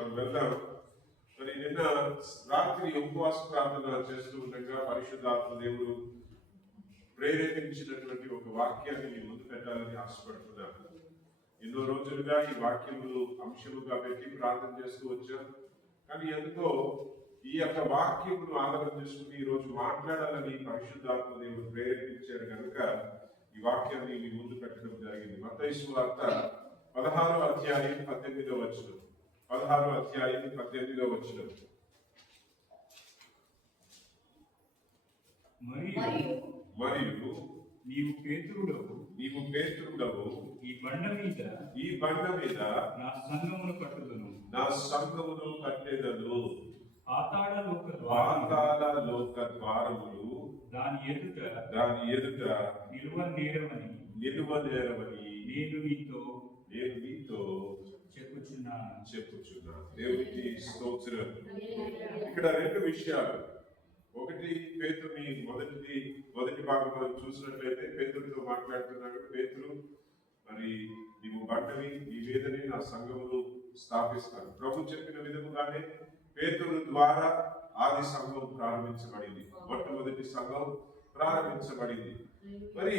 మనం వెళ్దాం. మరి నిన్న రాత్రి ఉపవాస ప్రార్థన చేస్తూ ఉండగా పరిశుద్ధాత్మ దేవుడు ప్రేరేపించినటువంటి ఒక వాక్యాన్ని మీ ముందు పెట్టాలని ఆశపడుతున్నాను. ఎన్నో రోజులుగా ఈ వాక్యములు అంశముగా పెట్టి ప్రార్థన చేస్తూ వచ్చాను. కానీ ఎందుకో ఈ యొక్క వాక్యమును ఆధారం చేసుకుని ఈ రోజు మాట్లాడాలని పరిశుద్ధాత్మ దేవుడు ప్రేరేపించారు కనుక ఈ వాక్యాన్ని మీ ముందు పెట్టడం జరిగింది. మత్తయి సువార్త 16వ అధ్యాయం 18వ వచనం. 16వ అధ్యాయం 18వ వచనం. మరియు నీవు పేతురుడవు ఈ బండ మీద నా సంఘమును కట్టుదును, కట్టెదను. పాతాళ లోక ద్వారములు దాని ఎదుట నిలువనేరవని నేను నీతో చెప్పుచున్నాను. దేవునికి స్తోత్రం. ఇక్కడ రెండు విషయాలు. ఒకటి, పేతురుని మొదటి భాగం మనం చూసినట్లయితే పేతురుతో మాట్లాడుతున్నాడు. పేతురు, మరి నీవు బండవి, నీ మీదనే నా సంఘమును స్థాపిస్తాను. ప్రభు చెప్పిన విధముగానే పేతురు ద్వారా ఆది సంఘం ప్రారంభించబడింది. మొట్టమొదటి సంఘం ప్రారంభించబడింది. మరి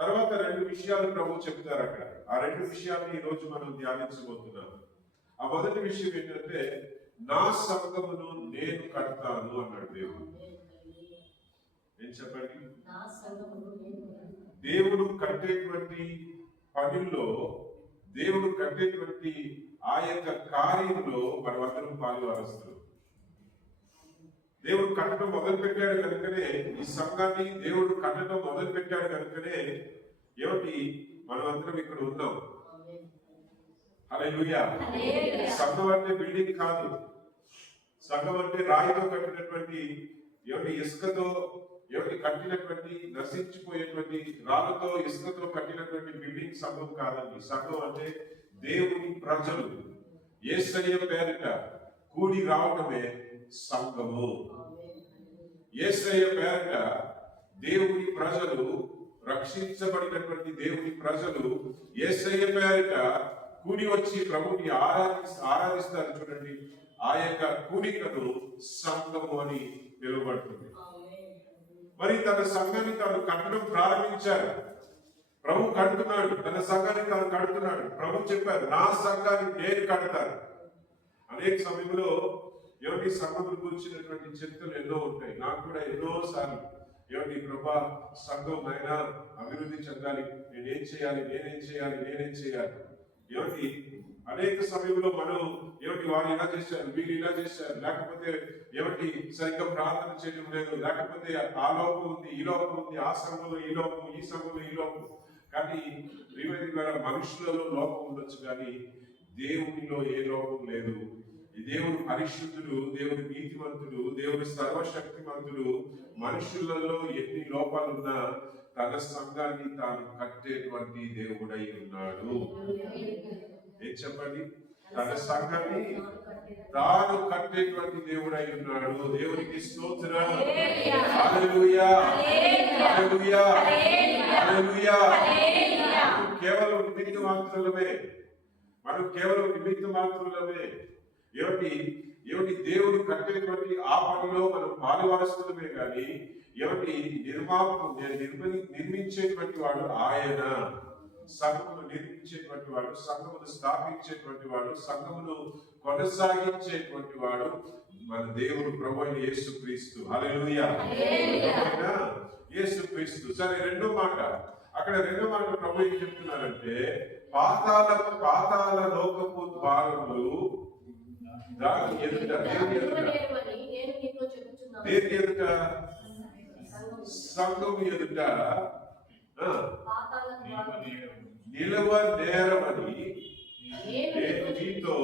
తర్వాత రెండు విషయాలు ప్రభు చెప్తారు అక్కడ. ఆ రెండు విషయాన్ని ఈ రోజు మనం ధ్యానించబోతున్నాం. ఆ మొదటి విషయం ఏంటంటే, నా సంఘమును నేను కడతాను అన్నాడు దేవుడు. ఏం చెప్పండి? దేవుడు కట్టేటువంటి పనుల్లో, దేవుడు కట్టేటువంటి ఆ యొక్క కార్యంలో మనమందరం పాలువారస్తులు. దేవుడు కట్టడం మొదలు పెట్టాడు కనుకనే, ఈ సంఘాన్ని దేవుడు కట్టడం మొదలు పెట్టాడు కనుకనే ఏమిటి మనమందరం ఇక్కడ ఉన్నాం. హల్లెలూయా. సంఘం అంటే బిల్డింగ్ కాదు. సంఘం అంటే రాయితో కట్టినటువంటి, ఏమిటి ఇసుకతో కట్టినటువంటి, నశించిపోయేటువంటి రాళ్ళతో ఇసుకతో కట్టినటువంటి బిల్డింగ్ సంఘం కాదండి. సంఘం అంటే దేవుని ప్రజలు యేసయ్య పేరిట కూడి రావటమే సంఘము. యేసయ్య పేరిట దేవుని ప్రజలు, రక్షించబడినటువంటి దేవుని ప్రజలు యేసయ్య పేరిట కూడి వచ్చి ప్రభుని ఆరాధిస్తారు. చూడండి, ఆ యొక్క కూడికను సంఘము అని పిలువబడుతుంది. మరి తన సంఘాన్ని తాను కట్టడం ప్రారంభించారు. ప్రభు కడుతున్నాడు, తన సంఘాన్ని తాను కడుతున్నాడు. ప్రభు చెప్పారు, నా సంఘాన్ని నేను కడతాను. అనేక సమయంలో ఏమిటి సంఘములు కూర్చున్నటువంటి చర్చలు ఎన్నో ఉంటాయి. నాకు కూడా ఎన్నో సార్లు ఏమిటి, ప్రభా సంఘం అయినా అభివృద్ధి చెందాలి, నేనేం చేయాలి ఏమిటి అనేక సమయంలో మనం ఏమిటి, వారు ఇలా చేశారు, వీళ్ళు ఇలా చేశారు, లేకపోతే ఏమిటి సరిగ్గా ప్రార్థన చేయడం లేదు, లేకపోతే ఆ లోపం ఉంది, ఈ లోపం ఉంది, ఆ సంఘంలో ఈ లోపం, ఈ సంఘంలో ఈ లోపం. కానీ మనుషులలో లోపం ఉండొచ్చు, కానీ దేవునిలో ఏ లోపం లేదు. దేవుడు పరిశుద్ధుడు, దేవుడు నీతిమంతుడు, దేవుడు సర్వశక్తిమంతుడు. మనుషులలో ఎన్ని లోపాలున్నా తన సంఘాన్ని తాను కట్టేటువంటి దేవుడై ఉన్నాడు. ఏం చెప్పండి? తన సంఘాన్ని తాను కట్టేటువంటి దేవుడై ఉన్నాడు. దేవునికి స్తోత్రం. హల్లెలూయా, హల్లెలూయా, హల్లెలూయా. కేవలం నిమిత్త మాత్రులమే. ఏమిటి దేవుడు కట్టేటువంటి ఆ పనిలో మనం పాలువారస్తులమే కానీ నిర్మించేటువంటి వాడు ఆయన. సంఘమును నిర్మించేటువంటి వాడు, సంఘమును స్థాపించేటువంటి వాడు, సంఘమును కొనసాగించేటువంటి వాడు మన దేవుడు ప్రభు అయిన యేసుక్రీస్తు. హల్లెలూయా, యేసుక్రీస్తు. సరే, రెండో మాట ప్రభు ఏం చెప్తున్నారంటే, పాతాళ లోకపు ద్వారములు దాని ఎదుట, దేని ఎదుట? సంఘం ఎదుట నిలవనేరమని నేను మీతో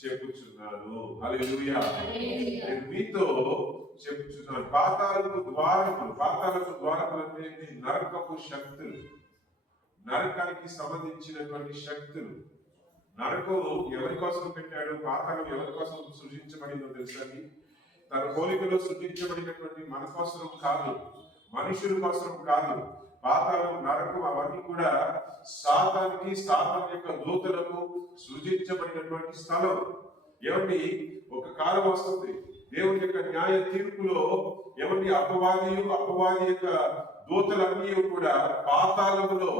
చెప్పుచున్నాను. హల్లెలూయా. నేను మీతో చెప్పుచున్నాను. పాతాళపు ద్వారములు అంటే నరకపు శక్తులు, నరకానికి సంబంధించినటువంటి శక్తులు. నరకం ఎవరి కోసం పెట్టాడు? పాతాళం ఎవరి కోసం సృజించబడిందో తెలుసా? తన పోలికలో సృజించబడినటువంటి మన కోసం కాదు, మనుషుల కోసం కాదు. పాతాళం, నరకం అవన్నీ కూడా సాతానికి, సాతాన్ యొక్క దూతలకు సృజించబడినటువంటి స్థలం. ఏమండి, ఒక కాలం వస్తుంది దేవుని యొక్క న్యాయ తీర్పులో ఏమండి అపవాది యొక్క దూతలన్నీ కూడా పాతాళములో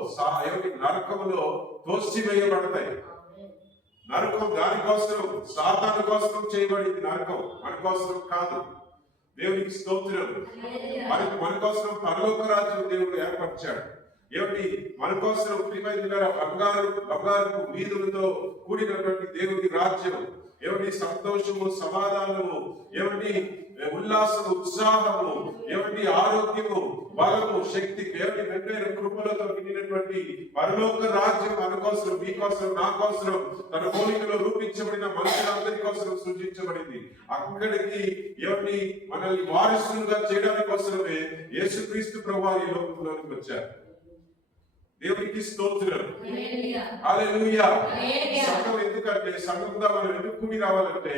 ఏమండి నరకములో తోసివేయబడతాయి. నరకం దానికోసం, సాతాను కోసం చేయబడింది. నరకం మన కోసం కాదు. దేవునికి స్తోత్రం. మన కోసం పరలోక రాజ్యం దేవుడు ఏర్పరిచాడు. ఏమిటి మన కోసం బంగారు వీధులతో కూడినటువంటి దేవుని రాజ్యం. ఏమిటి సంతోషము, సమాధానము, ఏమిటి ఉల్లాసము, ఉత్సాహము, ఏమిటి ఆరోగ్యము, బలము, శక్తి, ఏమిటి వెంటనే కృపలతో నిండినటువంటి పరలోక రాజ్యం మన కోసం, మీ కోసం, నా కోసం, తన పోలికలో రూపించబడిన మనుషులందరి కోసం సృజించబడింది. అక్కడికి ఏమిటి మనల్ని వారసులుగా చేయడానికి కోసమే యేసుక్రీస్తు ప్రభువు ఈ లోకంలోకి వచ్చారు. దేవునికి స్తోత్రం. హల్లెలూయా. సంఘం ఎందుకంటే, సంఘంగా మనం ఎందుకు కూడి రావాలంటే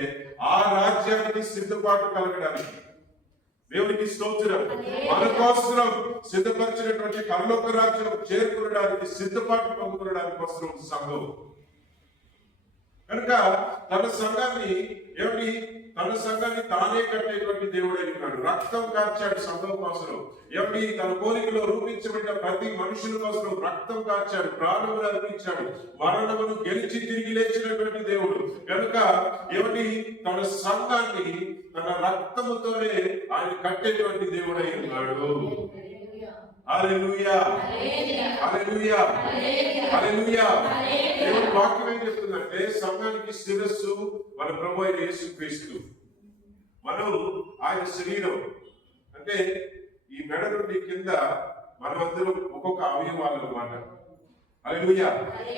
ఆ రాజ్యానికి సిద్ధపాటు కలగడానికి. దేవునికి స్తోత్రం. మన కోసం సిద్ధపరిచినటువంటి పరలోక రాజ్యం చేరుకోవడానికి, సిద్ధపాటు పొందుకోవడానికి కోసం సంఘం. కనుక తన సంఘాన్ని తానే కట్టేటువంటి దేవుడై ఉన్నాడు. రక్తం కార్చాడు సంఘం కోసం. తన పోలికలో రూపించబడిన ప్రతి మనుషుల కోసం రక్తం కార్చాడు, ప్రాణములు అర్పించాడు, మరణమును గెలిచి తిరిగి లేచినటువంటి దేవుడు. కనుక తన సంఘాన్ని తన రక్తముతోనే ఆయన కట్టేటువంటి దేవుడై ఉన్నాడు. హల్లెలూయా, హల్లెలూయా, హల్లెలూయా. దేవుని వాక్యం ఏం చెప్తుందంటే, సంఘానికి శిరస్సు మన ప్రభువు అయిన యేసుక్రీస్తు. మనం ఆయన శరీరం. అంటే ఈ మెడ నుండి కింద మనమందరం ఒక్కొక్క అవయవాలు అన్నమాట. హల్లెలూయా.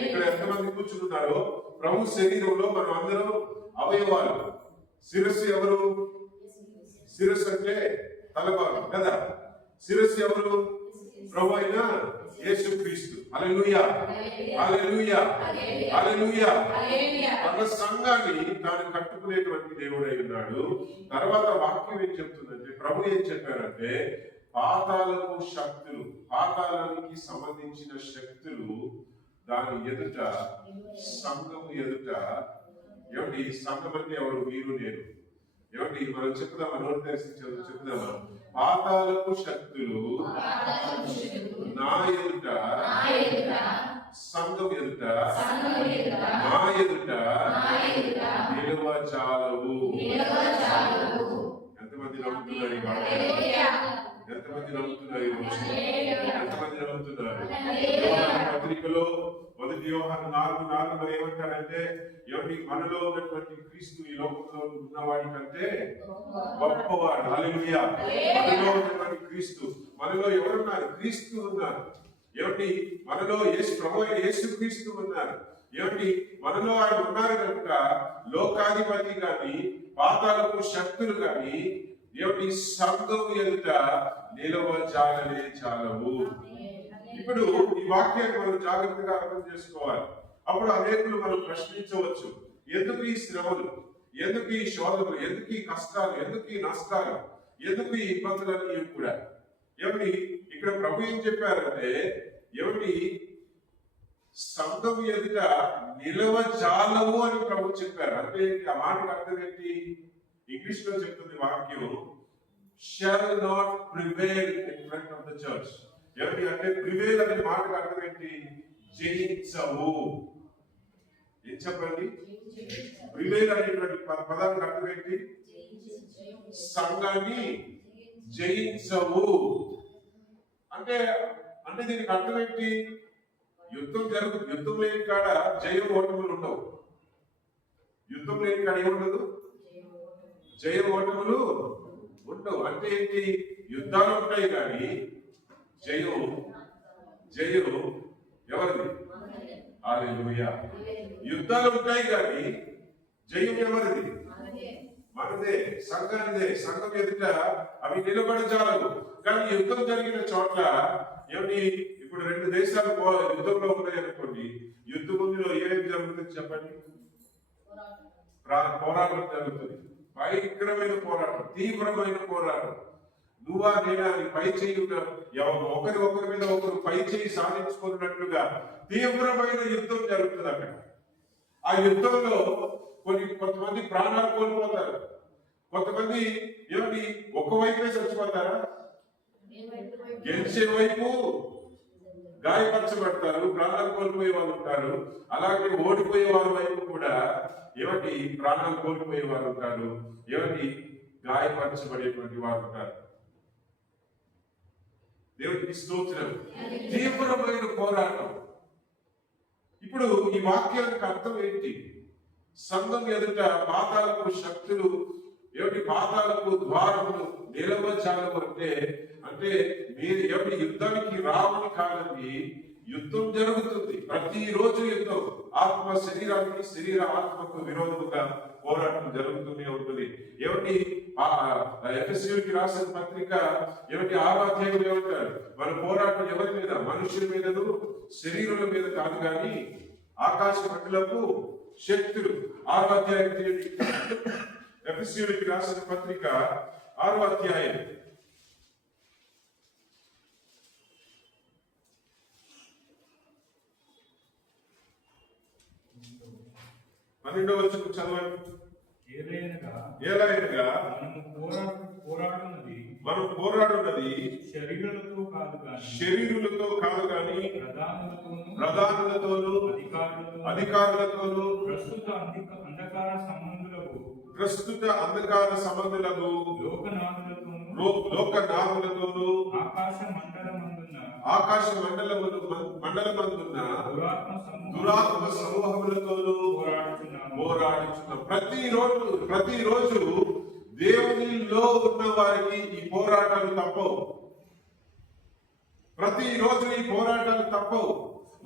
ఇక్కడ ఎంతమంది కూర్చుంటున్నారో ప్రభు శరీరంలో మనం అందరం అవయవాలు. శిరస్సు ఎవరు? శిరస్సు అంటే తలభాగం కదా. శిరస్సు ఎవరు? ప్రభు అయిన యేసుక్రీస్తు. హల్లెలూయా, హల్లెలూయా, హల్లెలూయా. తన సంఘాన్ని తాను కట్టుకునేటువంటి దేవుడై ఉన్నాడు. తర్వాత వాక్యం ఏం చెప్తుందంటే, ప్రభు ఏం చెప్పారంటే, పాతాళపు శక్తులు, పాతాళానికి సంబంధించిన శక్తులు దాని ఎదుట, సంఘం ఎదుట. సంఘం అంటే ఎవరు? మీరు, నేను. మనం చెప్దామా? నోరు తెరిచి చెప్దామా? పాతాళపు శక్తులు నా ఎదుట, సంఘం ఎదుట, నా ఎదుట నిలవజాలవు. ఎంతమంది నమ్ముతున్నారు? ఎంతమంది నమ్ముతున్నారు? ఎంతమంది నమ్ముతున్నారు? పత్రికలో 1 యోహాను 4:4 ఏమంటారంటే, మనలో ఉన్నటువంటి క్రీస్తు ఈ లోకంలో ఉన్నవాడి కంటే గొప్పవాడు. హల్లెలూయా. మనలో ఉన్నటువంటి క్రీస్తు, మనలో ఎవరున్నారు? క్రీస్తు ఉన్నారు. మనలో ప్రభు అయిన యేసుక్రీస్తు ఉన్నారు. మనలో ఆయన ఉన్నారు కనుక లోకాధిపతి గాని, పాతాళపు శక్తులు గాని సంఘం ఎదుట నిలవజాలనే చాలవు. ఇప్పుడు ఈ వాక్యాన్ని మనం జాగ్రత్తగా అర్థం చేసుకోవాలి. అప్పుడు అనేకులు మనం ప్రశ్నించవచ్చు, ఎందుకు ఈ శ్రమలు, ఎందుకు ఈ శోధనలు, ఎందుకు ఈ కష్టాలు, ఎందుకు ఈ నష్టాలు, ఎందుకు ఈ ఇబ్బందులన్నీ కూడా. ఇక్కడ ప్రభు ఏం చెప్పారంటే, సంఘం ఎదుట నిలవజాలవు అని ప్రభు చెప్పారు. అంటే ఆ మాటకు అర్థం ఏంటి? ఇంగ్లీష్ లో చెప్తుంది వాక్యం, shall not prevail in front of the church. అంటే ప్రివేల్ అనే మాటకు అర్థం ఏంటి? జయించవు. ఏం చెప్పండి? ప్రివేల్ అనేటువంటి పదానికి అర్థం ఏంటి? సంఘాన్ని జయించవు. అంటే దీనికి అర్థం ఏంటి? యుద్ధం లేని కాడ జయం ఓటములు ఉండవు. యుద్ధం లేని కాడ ఏముండదు? జయం ఓటములు ఉండవు. అంటే ఏంటి? యుద్ధాలు ఉంటాయి కానీ జయం ఎవరిది? హల్లెలూయా. యుద్ధాలు ఉంటాయి కానీ జయం ఎవరిది? మనదే, సంఘానిదే. సంఘం ఎదుట అవి నిలబడజాలవు. కానీ యుద్ధం జరిగిన చోట్ల ఇప్పుడు 2 దేశాలు యుద్ధంలో ఉన్నాయి అనుకోండి, యుద్ధ భూమిలో ఏం జరుగుతుంది చెప్పండి? పోరాటం జరుగుతుంది. భయంకరమైన పోరాటం, తీవ్రమైన పోరాటం. నువ్వా నేనా అని పై చేయి ఒకరి మీద ఒకరు పై చేయి సాధించుకున్నట్లుగా తీవ్రమైన యుద్ధం జరుగుతుంది అక్కడ. ఆ యుద్ధంలో కొంతమంది ప్రాణాలు కోల్పోతారు, కొంతమంది ఏమిటి ఒకవైపే చచ్చిపోతారా, గెలిచే వైపు గాయపరచబడతారు, ప్రాణాలు కోల్పోయే వాళ్ళు ఉంటారు. అలాగే ఓడిపోయే వారి వైపు కూడా ఏమిటి ప్రాణాలు కోల్పోయే వారు ఉంటారు, ఏమిటి గాయపరచబడేటువంటి వారు ఉంటారు. దేవుడికి స్తోత్రం. తీవ్రమైన పోరాటం. ఇప్పుడు ఈ వాక్యానికి అర్థం ఏంటి? సంఘం ఎదుట పాతాళపు శక్తులు ఏమిటి, పాతాళపు ద్వారములు నిలవచాలము అంటే మీరు ఏమిటి యుద్ధానికి రావని కాదండి, యుద్ధం జరుగుతుంది ప్రతిరోజు. యుద్ధం ఆత్మ శరీరానికి, శరీర ఆత్మకు విరోధముగా పోరాటం జరుగుతూనే ఉంటుంది. ఏమిటి ఎఫెసీయులకు రాసిన పత్రిక ఏమిటి 6వ అధ్యాయంలో ఏమంటారు? మన పోరాటం ఎవరి మీద? మనుషుల మీదను శరీరుల మీద కాదు కానీ ఆకాశ మండలపు శక్తులు. 6వ అధ్యాయం ఎఫెసీయులకు రాసిన పత్రిక 6వ అధ్యాయం 12వ వచనం చదవండి. ఏలైనగా మనం పోరాడున్నది శరీరులతో కాదు కానీ ప్రధానులతోనూ అధికారులతోనూ ప్రస్తుత అంధకార సంబంధులకు లోకనాథులతోనూ ఆకాశ మండలమందున్న దురాత్మ సమూహములతోనూ పోరాడుచున్నాం. ప్రతిరోజు దేవునిలో ఉన్న వారికి ఈ పోరాటాలు తప్పవు. ప్రతిరోజు ఈ పోరాటాలు తప్పవు.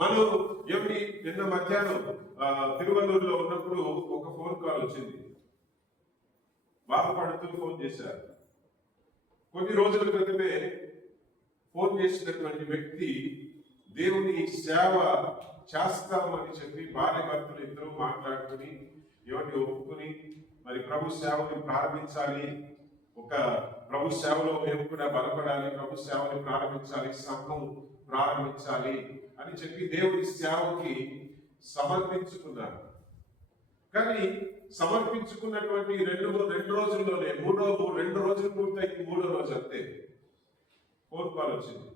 మనం ఏమిటి నిన్న మధ్యాహ్నం తిరువల్లూరులో ఉన్నప్పుడు ఒక ఫోన్ కాల్ వచ్చింది. బాధపడుతూ ఫోన్ చేశారు. కొన్ని రోజుల క్రితమే ఫోన్ చేసినటువంటి వ్యక్తి దేవుని సేవ చేస్తామని చెప్పి భార్య భర్తలు ఇద్దరు మాట్లాడుకుని ఎవరిని ఒప్పుకుని మరి ప్రభు సేవని ప్రారంభించాలి, ఒక ప్రభు సేవలో మేము కూడా బలపడాలి, ప్రభు సేవని ప్రారంభించాలి, సంఘం ప్రారంభించాలి అని చెప్పి దేవుని సేవకి సమర్పించుకున్నారు. కానీ సమర్పించుకున్నటువంటి రెండు రోజుల్లోనే 2 రోజులు పూర్తయి 3వ రోజు అంతే ఫోన్ కాల్ వచ్చింది.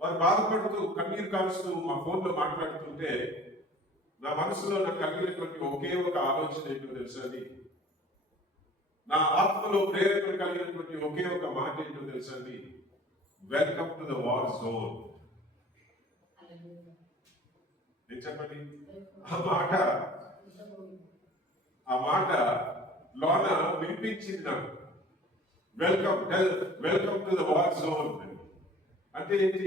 వారు బాధపడుతూ కన్నీరు కాలుస్తూ మా ఫోన్లో మాట్లాడుతుంటే నా మనసులో నాకు కలిగినటువంటి ఒకే ఒక ఆలోచన ఏంటో తెలుసండి, నా ఆత్మలో ప్రేరణ కలిగినటువంటి ఒకే ఒక మాట ఏంటో తెలుసండి, welcome to the war zone. నేను చెప్పండి, ఆ మాట లోన వినిపించింది నాకు. Welcome to the war zone అంటే ఏంటి?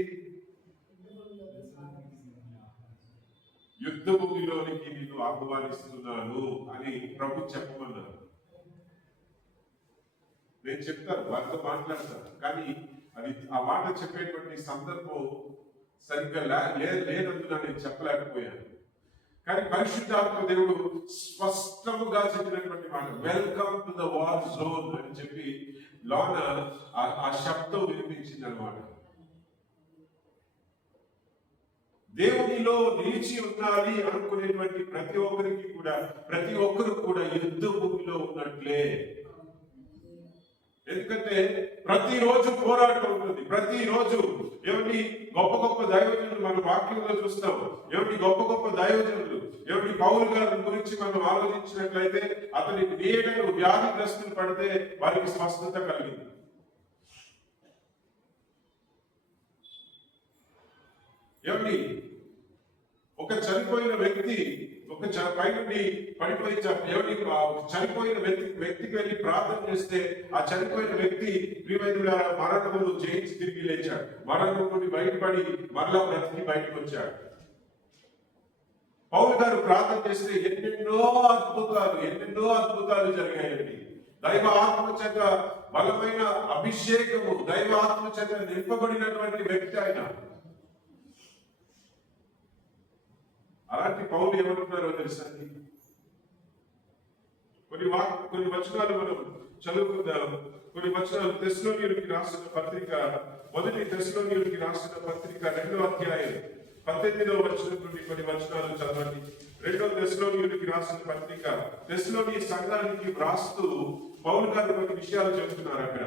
యుద్ధ భూమిలోనికి నేను ఆహ్వానిస్తున్నాను అని ప్రభు చెప్పమన్నారు. నేను చెప్తాను, వారితో మాట్లాడతాను, కానీ అది ఆ మాట చెప్పేటువంటి సందర్భం సరిగ్గా లేనందున నేను చెప్పలేకపోయాను. కానీ పరిశుద్ధాత్మ దేవుడు స్పష్టముగా చెప్పినటువంటి మాట welcome to the war zone అని చెప్పి లోన ఆ శబ్దం వినిపించింది అనమాట. దేవునిలో నిలిచి ఉండాలి అనుకునేటువంటి ప్రతి ఒక్కరు కూడా యుద్ధ భూమిలో ఉన్నట్లే. ఎందుకంటే ప్రతిరోజు పోరాటం ఉంటుంది. ప్రతిరోజు ఏమిటి గొప్ప దైవజనులు మన వాక్యంలో చూస్తాం. ఏమిటి గొప్ప దైవజనులు ఏమిటి పౌలు గారి గురించి మనం ఆలోచించినట్లయితే అతని నీడను వ్యాధిగ్రస్తులు పడితే వారికి స్వస్థత కలిగింది. ఏమిటి ఒక చనిపోయిన వ్యక్తి పై నుండి పడిపోయి చనిపోయిన వ్యక్తికి వెళ్ళి ప్రార్థన చేస్తే ఆ చనిపోయిన వ్యక్తి ప్రియమైన మరణమును జయించి తిరిగి లేచాడు. మరణం నుండి బయటపడి మరలా బ్రతికి బయటకు వచ్చాడు. పౌలు గారు ప్రార్థన చేస్తే ఎన్నెన్నో అద్భుతాలు జరిగాయండి. దైవ ఆత్మ చేత బలమైన అభిషేకము, దైవ ఆత్మ చేత నింపబడినటువంటి వ్యక్తి ఆయన. అలాంటి పౌలు ఏమంటున్నారో తెలుసండి, కొన్ని వచనాలు మనం చదువుకుందాం కొన్ని వచనాలు. తెస్సలోనియులకు రాసిన పత్రిక, మొదటి తెస్సలోనియులకు రాసిన పత్రిక 2వ అధ్యాయం 18వ వచనం నుండి కొన్ని వచనాలు చదవండి. 2వ తెస్సలోనియులకు రాసిన పత్రిక, తెస్సలోని సంఘానికి వ్రాస్తూ పౌలు గారు కొన్ని విషయాలు చెబుతున్నారు. అక్కడ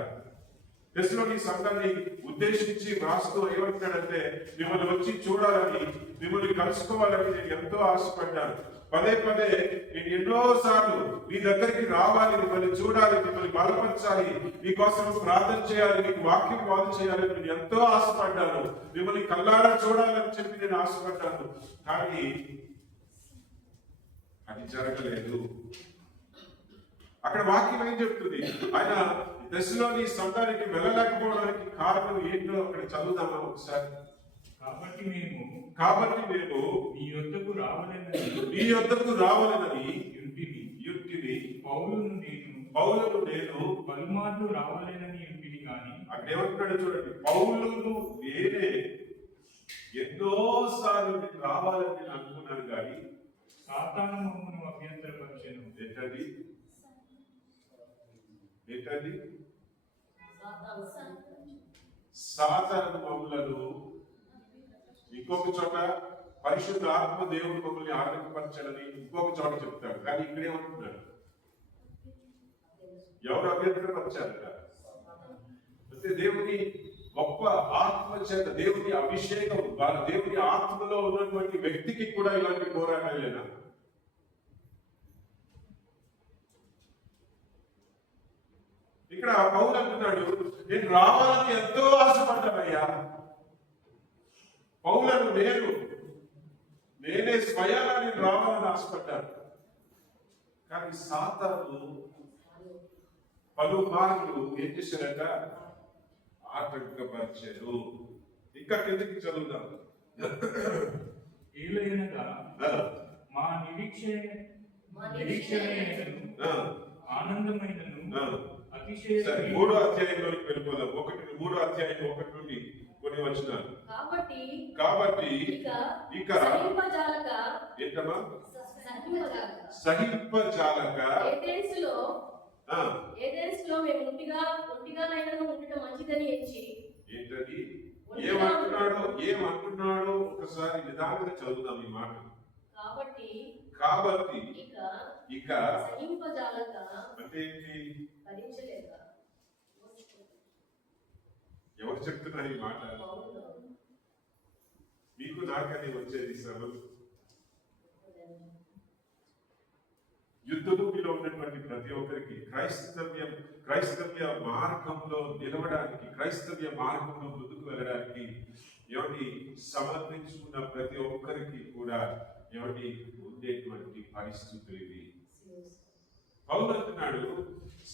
తెస్సలోని సంఘాన్ని ఉద్దేశించి వ్రాస్తూ ఏమంటున్నాడంటే, మిమ్మల్ని వచ్చి చూడాలని, మిమ్మల్ని కలుసుకోవాలని నేను ఎంతో ఆశపడ్డాను. పదే పదే నేను ఎన్నోసార్లు మీ దగ్గరికి రావాలి, మిమ్మల్ని చూడాలి, మిమ్మల్ని బలపరచాలి, మీకోసం ప్రార్థన చేయాలి, మీకు వాక్యం బోధ చేయాలని నేను ఎంతో ఆశపడ్డాను. మిమ్మల్ని కల్లారా చూడాలని చెప్పి నేను ఆశపడ్డాను. కానీ అది జరగలేదు. అక్కడ వాక్యం ఏం చెప్తుంది? ఆయన దశలోని సంఘానికి వెళ్ళలేకపోవడానికి కారణం ఏంటో అక్కడ చదువుదామా ఒకసారి. కాబట్టి మేము మీ యొద్దకు రావాలని యుక్తిని పౌలును నేను పలుమార్లు రావాలేనని యుక్తిని కానీ. అక్కడ ఏమంటున్నాడు చూడండి, పౌలును నేనే ఎన్నోసార్లు నేను రావాలని నేను అనుకున్నాను, కానీ సాతాను మమ్మను అభ్యంతరపరిచెను. ఏంటది? సాతాను మమ్ములను, ఇంకొక చోట పరిశుద్ధ ఆత్మ దేవుడు మమ్మల్ని ఆటంకపరచాలని ఇంకొక చోట చెప్తాడు. కానీ ఇక్కడేమంటున్నాడు? ఎవరు అభ్యంతరపరిచారట? అంటే దేవుని గొప్ప ఆత్మ చేత, దేవుని అభిషేకం, దేవుని ఆత్మలో ఉన్నటువంటి వ్యక్తికి కూడా ఇలాంటి పోరాటాలేనా? ఇక్కడ పౌలు అంటున్నాడు, నేను రావాలని ఎంతో ఆశపడ్డానయ్యా. పౌలను నేనే స్వయానా నేను రావాలని ఆశపడ్డాను. కానీ సాతాను పలుమార్లు ఏం చేశారట? ఆటంకపరిచారు. ఇంకా కిందకి చదువుదాం. ఏలయనగా మా నిరీక్షణైనను ఆనందమైనను అతిశయ 3వ అధ్యాయంలోకి వెళ్ళిపోదాం. 3వ అధ్యాయం 1 నుండి కొన్ని వచనాలు. కాబట్టి ఇక ఏంటమ్మా? సహింపజాలక ఏదెన్సులో మేము ఒంటిగానైనను ఉండటం మంచిదని ఎంచి. ఏంటది? ఏమంటున్నాడో ఒకసారి నిదానంగా చదువుదాం ఈ మాట. కాబట్టి ఇక సహింపజాలక అంటే ఏంటి? భరించలేక. ఎవరు చెప్తున్నారు ఈ మాట? మీకు నాకని వచ్చేది శ్రమలు. యుద్ధ భూమిలో ఉన్నటువంటి ప్రతి ఒక్కరికి క్రైస్తవ్య మార్గంలో నిలవడానికి, క్రైస్తవ్య మార్గంలో ముందుకు వెళ్ళడానికి ఎవరి సమర్పించుకున్న ప్రతి ఒక్కరికి కూడా ఎవరి ఉండేటువంటి పరిస్థితులు ఇవి. పౌలు అంటున్నాడు,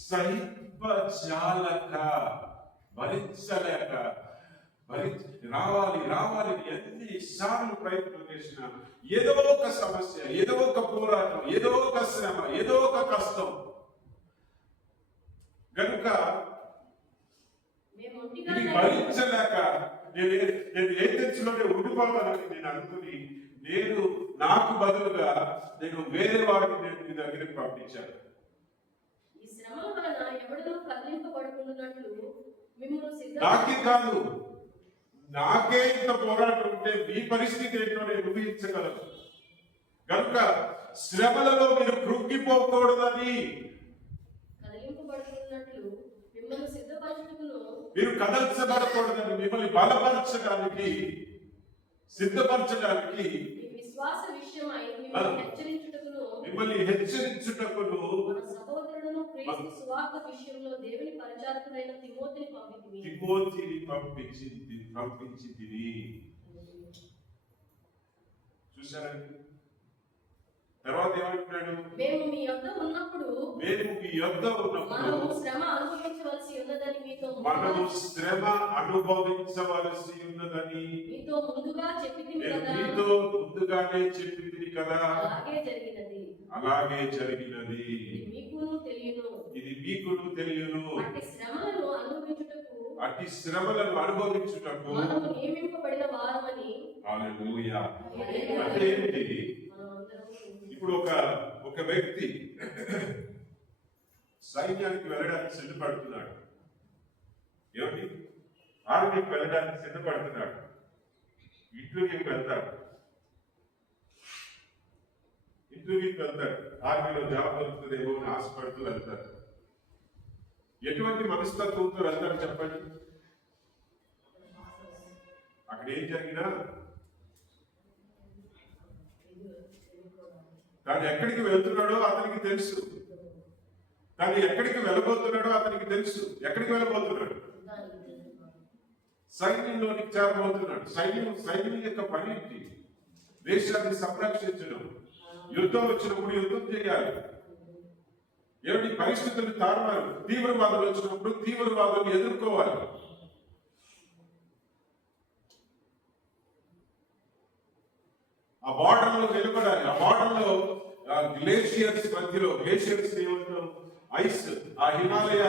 సహింపజాలక, భరించలేక, రావాలి ఎన్నిసార్లు ప్రయత్నం చేసినా ఏదో ఒక సమస్య, ఏదో ఒక పోరాటం, ఏదో ఒక శ్రమ, ఏదో ఒక కష్టం కనుక ఇది భరించలేక నేను ఏథెన్స్‌లోనే ఉండిపోతానని నేను అనుకుని, నాకు బదులుగా నేను వేరే వాడిని నేను మీ దగ్గరికి పంపించాను. ఈ శ్రమల వలన ఎవడనూ కదిలింపబడకుండానట్లు మిమ్మును నాకే కాదు, నాకే ఇంత పోరాటం ఉంటే మీ పరిస్థితి ఏంటో నేను ఊహించగలను. కనుక శ్రమలలో మీరు కృంగిపోకూడదని, మీరు కదల్చబడకూడదని, మిమ్మల్ని బలపరచడానికి, సిద్ధపరచడానికి, మిమ్మల్ని హెచ్చరించుటకును తిమోతిని పంపించి చూసారండి. తర్వాత ఏమంటున్నాడు? మేము మీ యొద్ద ఉన్నప్పుడు మనము శ్రమ అనుభవించవలసి ఉన్నదని మీతో ముందుగానే చెప్పింది కదా. అలాగే జరిగినది. ఇది మీకును తెలియను. అట్టి శ్రమలను అనుభవించుటకు నియమింపబడిన వారమని. హల్లెలూయా. అంటే ఏంటి? ఇప్పుడు ఒక వ్యక్తి సైన్యానికి వెళ్ళడానికి సిద్ధపడుతున్నాడు. ఏమిటి? ఆర్మీకి వెళ్ళడానికి సిద్ధపడుతున్నాడు. ఇంటర్వ్యూకి వెళ్తాడు. ఆర్మీలో జాబ్ దొరుకుతుందేమో అని ఆశపడుతూ వెళ్తాడు. ఎటువంటి మనస్తత్వంతో వెళ్తాడు చెప్పండి? అక్కడ ఏం జరిగినా తాను ఎక్కడికి వెళ్తున్నాడో అతనికి తెలుసు. తాను ఎక్కడికి వెళ్ళబోతున్నాడో అతనికి తెలుసు. ఎక్కడికి వెళ్ళబోతున్నాడు? సైన్యంలోనికి చేరబోతున్నాడు. సైన్యం యొక్క పని ఏంటి? దేశాన్ని సంరక్షించడం. యుద్ధం వచ్చినప్పుడు యుద్ధం చేయాలి. ఏమిటి? పరిస్థితులు తారుమారు. తీవ్రవాదం వచ్చినప్పుడు తీవ్రవాదం ఎదుర్కోవాలి. ఆ బార్డర్ లో నిలబడాలి. ఆ బార్డర్ లో గ్లేషియర్స్ మధ్యలో, గ్లేషియర్స్ ఏమంటాం? ఐస్, ఆ హిమాలయ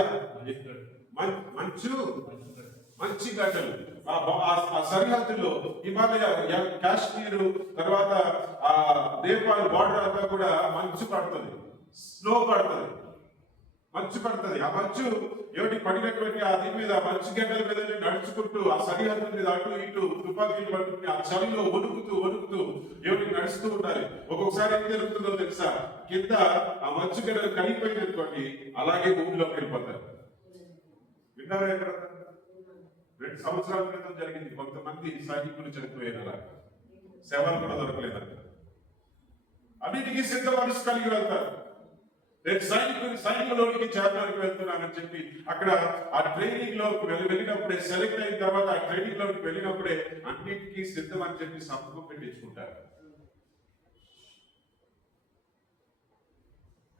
మంచి గడ్డలు, ఆ సరిహద్దులో హిమాలయ, కాశ్మీర్, తర్వాత ఆ నేపాల్ బార్డర్ అంతా కూడా మంచు పడుతుంది, స్నో పడుతుంది, మంచు పడుతుంది. ఆ మంచు ఏమిటి? పడినటువంటి ఆ దీని మీద, మంచు గడ్డల మీద నడుచుకుంటూ ఆ సరిహద్దు మీద అటు ఇటు తుపాకీలు పట్టుకుని ఆ చలిలో వణుకుతూ ఏమిటి నడుస్తూ ఉండాలి. ఒక్కొక్కసారి ఏం జరుగుతుందో తెలుసా? కింద ఆ మంచు గడ్డలు కరిగిపోయింది అనుకోండి, అలాగే భూమిలోకి వెళ్ళిపోతారు. విన్నారా? ఎక్కడ 2 సంవత్సరాల క్రితం జరిగింది. కొంతమంది సైనికులు చనిపోయారు. అలా శవాలు కూడా దొరకలేదంట. అన్నిటికీ సిద్ధ మనసు కలిగి వెళ్తారు. నేను సైన్యంలోనికి చేరడానికి వెళ్తున్నానని చెప్పి అక్కడ ఆ ట్రైనింగ్ లోకి వెళ్ళినప్పుడే, సెలెక్ట్ అయిన తర్వాత ఆ ట్రైనింగ్ లోకి వెళ్ళినప్పుడే అన్నిటికీ సిద్ధం అని చెప్పి సంతకం పెట్టించుకుంటారు.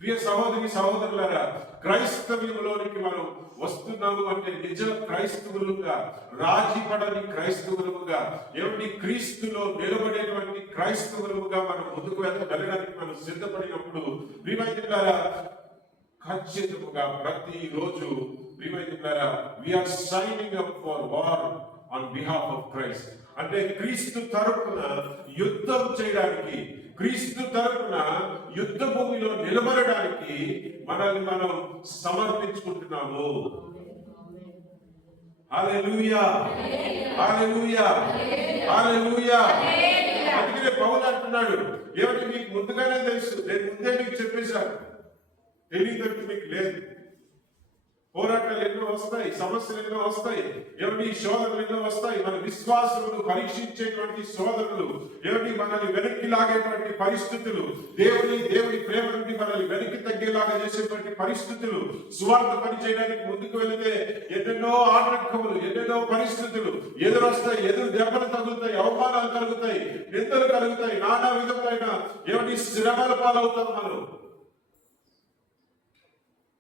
ప్రియ సహోదరి సహోదరులారా, క్రైస్తవ్యంలోనికి మనం వస్తున్నాము అంటే నిజ క్రైస్తవులుగా, రాజీ పడని క్రైస్తవులుగా, ఏమిటి? క్రీస్తులో నిలబడేటువంటి క్రైస్తవులుగా మనం ముందుకు వెళ్ళడానికి మనం సిద్ధపడినప్పుడు ప్రియమైనలారా, ఖచ్చితంగా ప్రతిరోజు ప్రియమైనలారా, we're signing up for war on behalf of Christ. అంటే క్రీస్తు తరపున యుద్ధం చేయడానికి, క్రీస్తు తరపున యుద్ధ భూమిలో నిలబడడానికి మనల్ని మనం సమర్పించుకుంటున్నాము. హల్లెలూయా, హల్లెలూయా, హల్లెలూయా. అందుకనే పౌలు అంటున్నాడు, ఏమిటి? మీకు ముందుగానే తెలుసు, నేను ముందే మీకు చెప్పేశాను, తెలియదంటూ మీకు లేదు. పోరాటాలు ఎన్నో వస్తాయి, సమస్యలు ఎన్నో వస్తాయి, ఏమిటి? శోధనలు ఎన్నో వస్తాయి. మన విశ్వాసమును పరీక్షించేటువంటి శోధనలు, ఏమిటి? మనల్ని వెనక్కి లాగేటువంటి పరిస్థితులు, దేవుని ప్రేమ నుండి మనల్ని వెనక్కి తగ్గేలాగా చేసేటువంటి పరిస్థితులు. సువార్త పని చేయడానికి ముందుకు వెళితే ఎన్నెన్నో ఆటంకములు, ఎన్నెన్నో పరిస్థితులు ఎదురొస్తాయి. ఎదురు దెబ్బలు తగులుతాయి, అవమానాలు కలుగుతాయి, నిందలు కలుగుతాయి, నానా విధములైన ఏమిటి? శ్రమల పాలవుతాం మనం.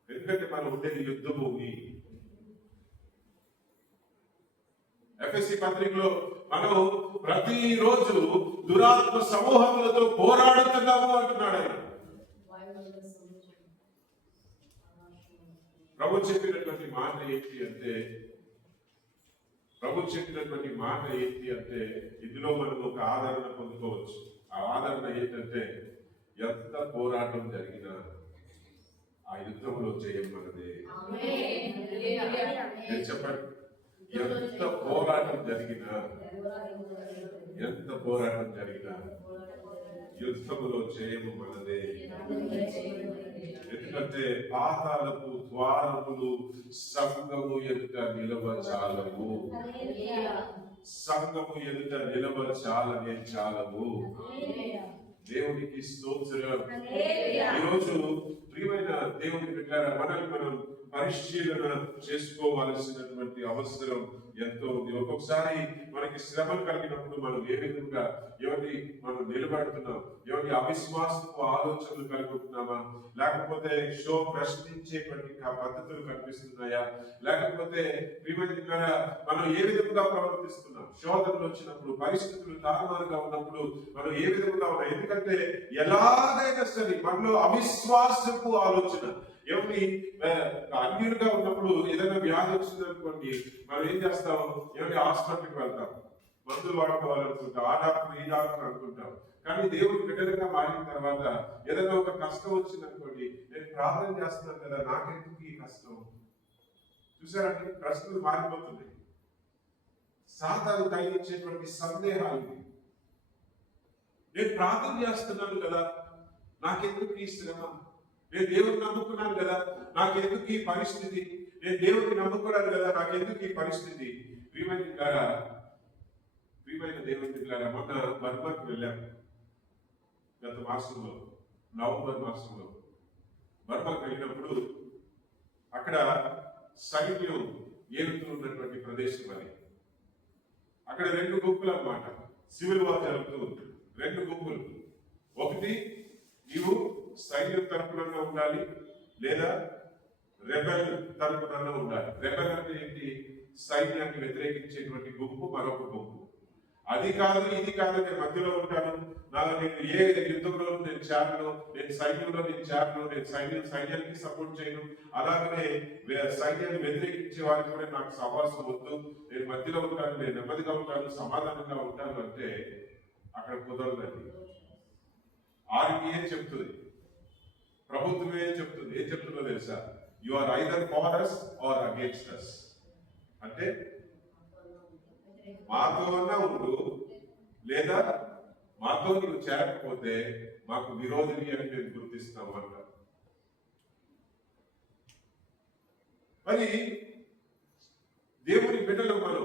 ఎందుకంటే మనం ఉండేది యుద్ధ భూమి. ఎఫెసీ పత్రికలో మనం ప్రతిరోజు దురాత్మ సమూహములతో పోరాడుతున్నాము అంటున్నాడు ఆయన. ప్రభు చెప్పినటువంటి మాట ఏంటి అంటే ఇందులో మనం ఒక ఆదరణ పొందుకోవచ్చు. ఆ ఆదరణ ఏంటంటే, ఎంత పోరాటం జరిగినా ఆ యుద్ధంలో జయం మనదే. చెప్పండి, ఎంత పోరాటం జరిగినా యుద్ధములో జయము మనదే. ఎందుకంటే పాతాళపు ద్వారములు సంఘము ఎదుట నిలవచాలవు. సంఘము ఎదుట నిలవచాలనే చాలవు. దేవునికి స్తోత్రం. ఈరోజు ప్రియమైన దేవుని బిడ్డలారా, మనల్ని మనం పరిశీలన చేసుకోవాల్సినటువంటి అవసరం ఎంతో ఉంది. ఒక్కొక్కసారి మనకి శ్రమలు కలిగినప్పుడు మనం ఏ విధంగా మనం నిలబడుతున్నాం? అవిశ్వాసపు ఆలోచనలు కలుగుతున్నామా? లేకపోతే ప్రశ్నించేటువంటి పద్ధతులు కనిపిస్తున్నాయా? లేకపోతే మనం ఏ విధంగా ప్రవర్తిస్తున్నాం? శోధనలు వచ్చినప్పుడు, పరిస్థితులు తారుమారుగా ఉన్నప్పుడు మనం ఏ విధంగా ఉన్నాం? ఎందుకంటే ఎలాగైనా సరే మనలో అవిశ్వాసపు ఆలోచన, అన్యులుగా ఉన్నప్పుడు ఏదైనా వ్యాధి వచ్చింది అనుకోండి, మనం ఏం చేస్తాం? హాస్పిటల్కి వెళ్తాం. మందులు వాడుకోవాలనుకుంటాం, ఆ డాక్టర్ ఈ డాక్టర్ అనుకుంటాం. కానీ దేవుడు బిడ్డలుగా మారిన తర్వాత ఏదైనా ఒక కష్టం వచ్చిందనుకోండి, నేను ప్రార్థన చేస్తున్నాను కదా, నాకెందుకు ఈ కష్టం? చూసారండి, ప్రశ్నలు మారిపోతున్నాయి. సాతాను కలిగించేటువంటి సందేహాలు. నేను ప్రార్థన చేస్తున్నాను కదా, నాకెందుకు ఈ శ్రమ? నేను దేవుడిని నమ్ముకున్నాను కదా, నాకెందుకు ఈ పరిస్థితి? నేను దేవుడిని నమ్ముకున్నాను కదా, నాకెందుకు ఈ పరిస్థితి? ప్రియమైన దేవుని బిడ్డలారా, మొన్న బర్మాకి వెళ్ళాము. గత మాసంలో, నవంబర్ మాసంలో బర్మాకి వెళ్ళినప్పుడు అక్కడ సైన్యం ఏలుతూ ఉన్నటువంటి ప్రదేశం అది. అక్కడ 2 గుంపులు అన్నమాట. సివిల్ వార్ జరుగుతూ ఉంది. 2 గుంపులు. ఒకటి, నీవు సైన్యం తరపున ఉండాలి, లేదా రెబెల్ తరపున ఉండాలి. రెబెల్ అంటే ఏంటి? సైన్యాన్ని వ్యతిరేకించేటువంటి గుంపు. మరొక గుంపు, అది కాదు ఇది కాదు, నేను మధ్యలో ఉంటాను, నేను ఏ యుద్ధంలో నేను చేరను, నేను సైన్యంలో నేను చేరను, నేను సైన్యానికి సపోర్ట్ చేయను, అలాగనే సైన్యాన్ని వ్యతిరేకించే వారికి కూడా నాకు సహవాసం వద్దు, నేను మధ్యలో ఉంటాను, నేను నెమ్మదిగా ఉంటాను, సమాధానంగా ఉంటాను అంటే అక్కడ కుదరదండి. ఆర్మీయే చెప్తుంది, ప్రభుత్వమే చెప్తుంది. ఏం చెప్తుందో తెలుసా? You are either for us are against us. అంటే మాతో అన్నా ఉండు, లేదా మాతో నువ్వు చేరకపోతే మాకు విరోధిని అని మేము గుర్తిస్తాం అంటారు. మరి దేవుని బిడ్డలు మనం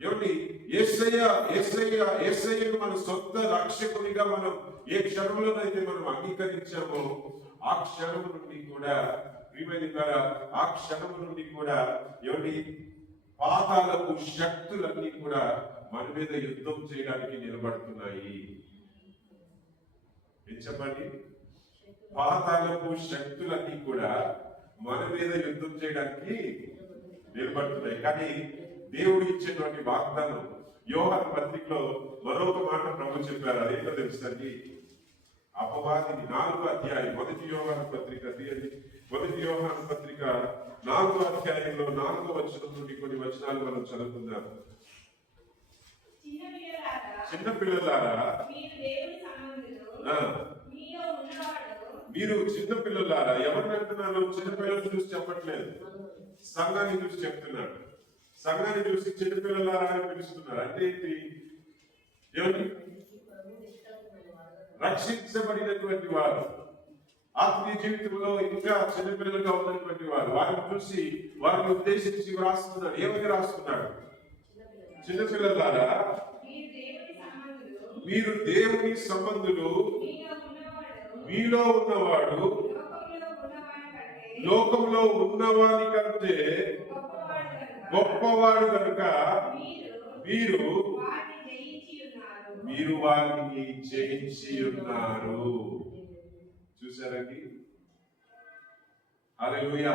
ఏమిటి? యేసయ్యను మన సొంత రక్షకునిగా మనం ఏ క్షణంలోనైతే మనం అంగీకరించామో ఆ క్షణం నుండి కూడా ఏమిటి? పాతాళపు శక్తులన్నీ కూడా మన మీద యుద్ధం చేయడానికి నిలబడుతున్నాయి. ఏం చెప్పండి? పాతాళపు శక్తులన్నీ కూడా మన మీద యుద్ధం చేయడానికి నిలబడుతున్నాయి. కానీ దేవుడు ఇచ్చేటువంటి వాగ్దానం యోహాను పత్రికలో మరొక మాట ప్రభు చెప్పారు. అదేంటో తెలుసండి? అపవాదిని 4వ అధ్యాయం, 1 యోహాను పత్రిక తీయండి. 1 యోహాను పత్రిక 4వ అధ్యాయంలో 4వ వచనం నుండి కొన్ని వచనాలు మనం చదువుకుందాం. చిన్నపిల్లలారా, మీరు చిన్నపిల్లలారా. ఎవరు అంటున్నారు? చిన్నపిల్లలు చూసి చెప్పట్లేదు, సంఘాన్ని చూసి చెప్తున్నాడు. సంఘాన్ని చూసి చిన్నపిల్లలారా అని పిలుస్తున్నారు. అంటే ఏంటి? ఏమిటి? రక్షించబడినటువంటి వారు, ఆత్మీయ జీవితంలో ఇంకా చిన్నపిల్లలుగా ఉన్నటువంటి వారు, వారిని చూసి వారిని ఉద్దేశించి రాస్తున్నాడు. ఏమని రాస్తున్నాడు? చిన్నపిల్లలారా, మీరు దేవుని సంబంధులు, మీలో ఉన్నవాడు లోకంలో ఉన్నవాని కంటే గొప్పవాడు కనుక మీరు వారిని జయించి ఉన్నారు. చూసారండి? హల్లెలూయా.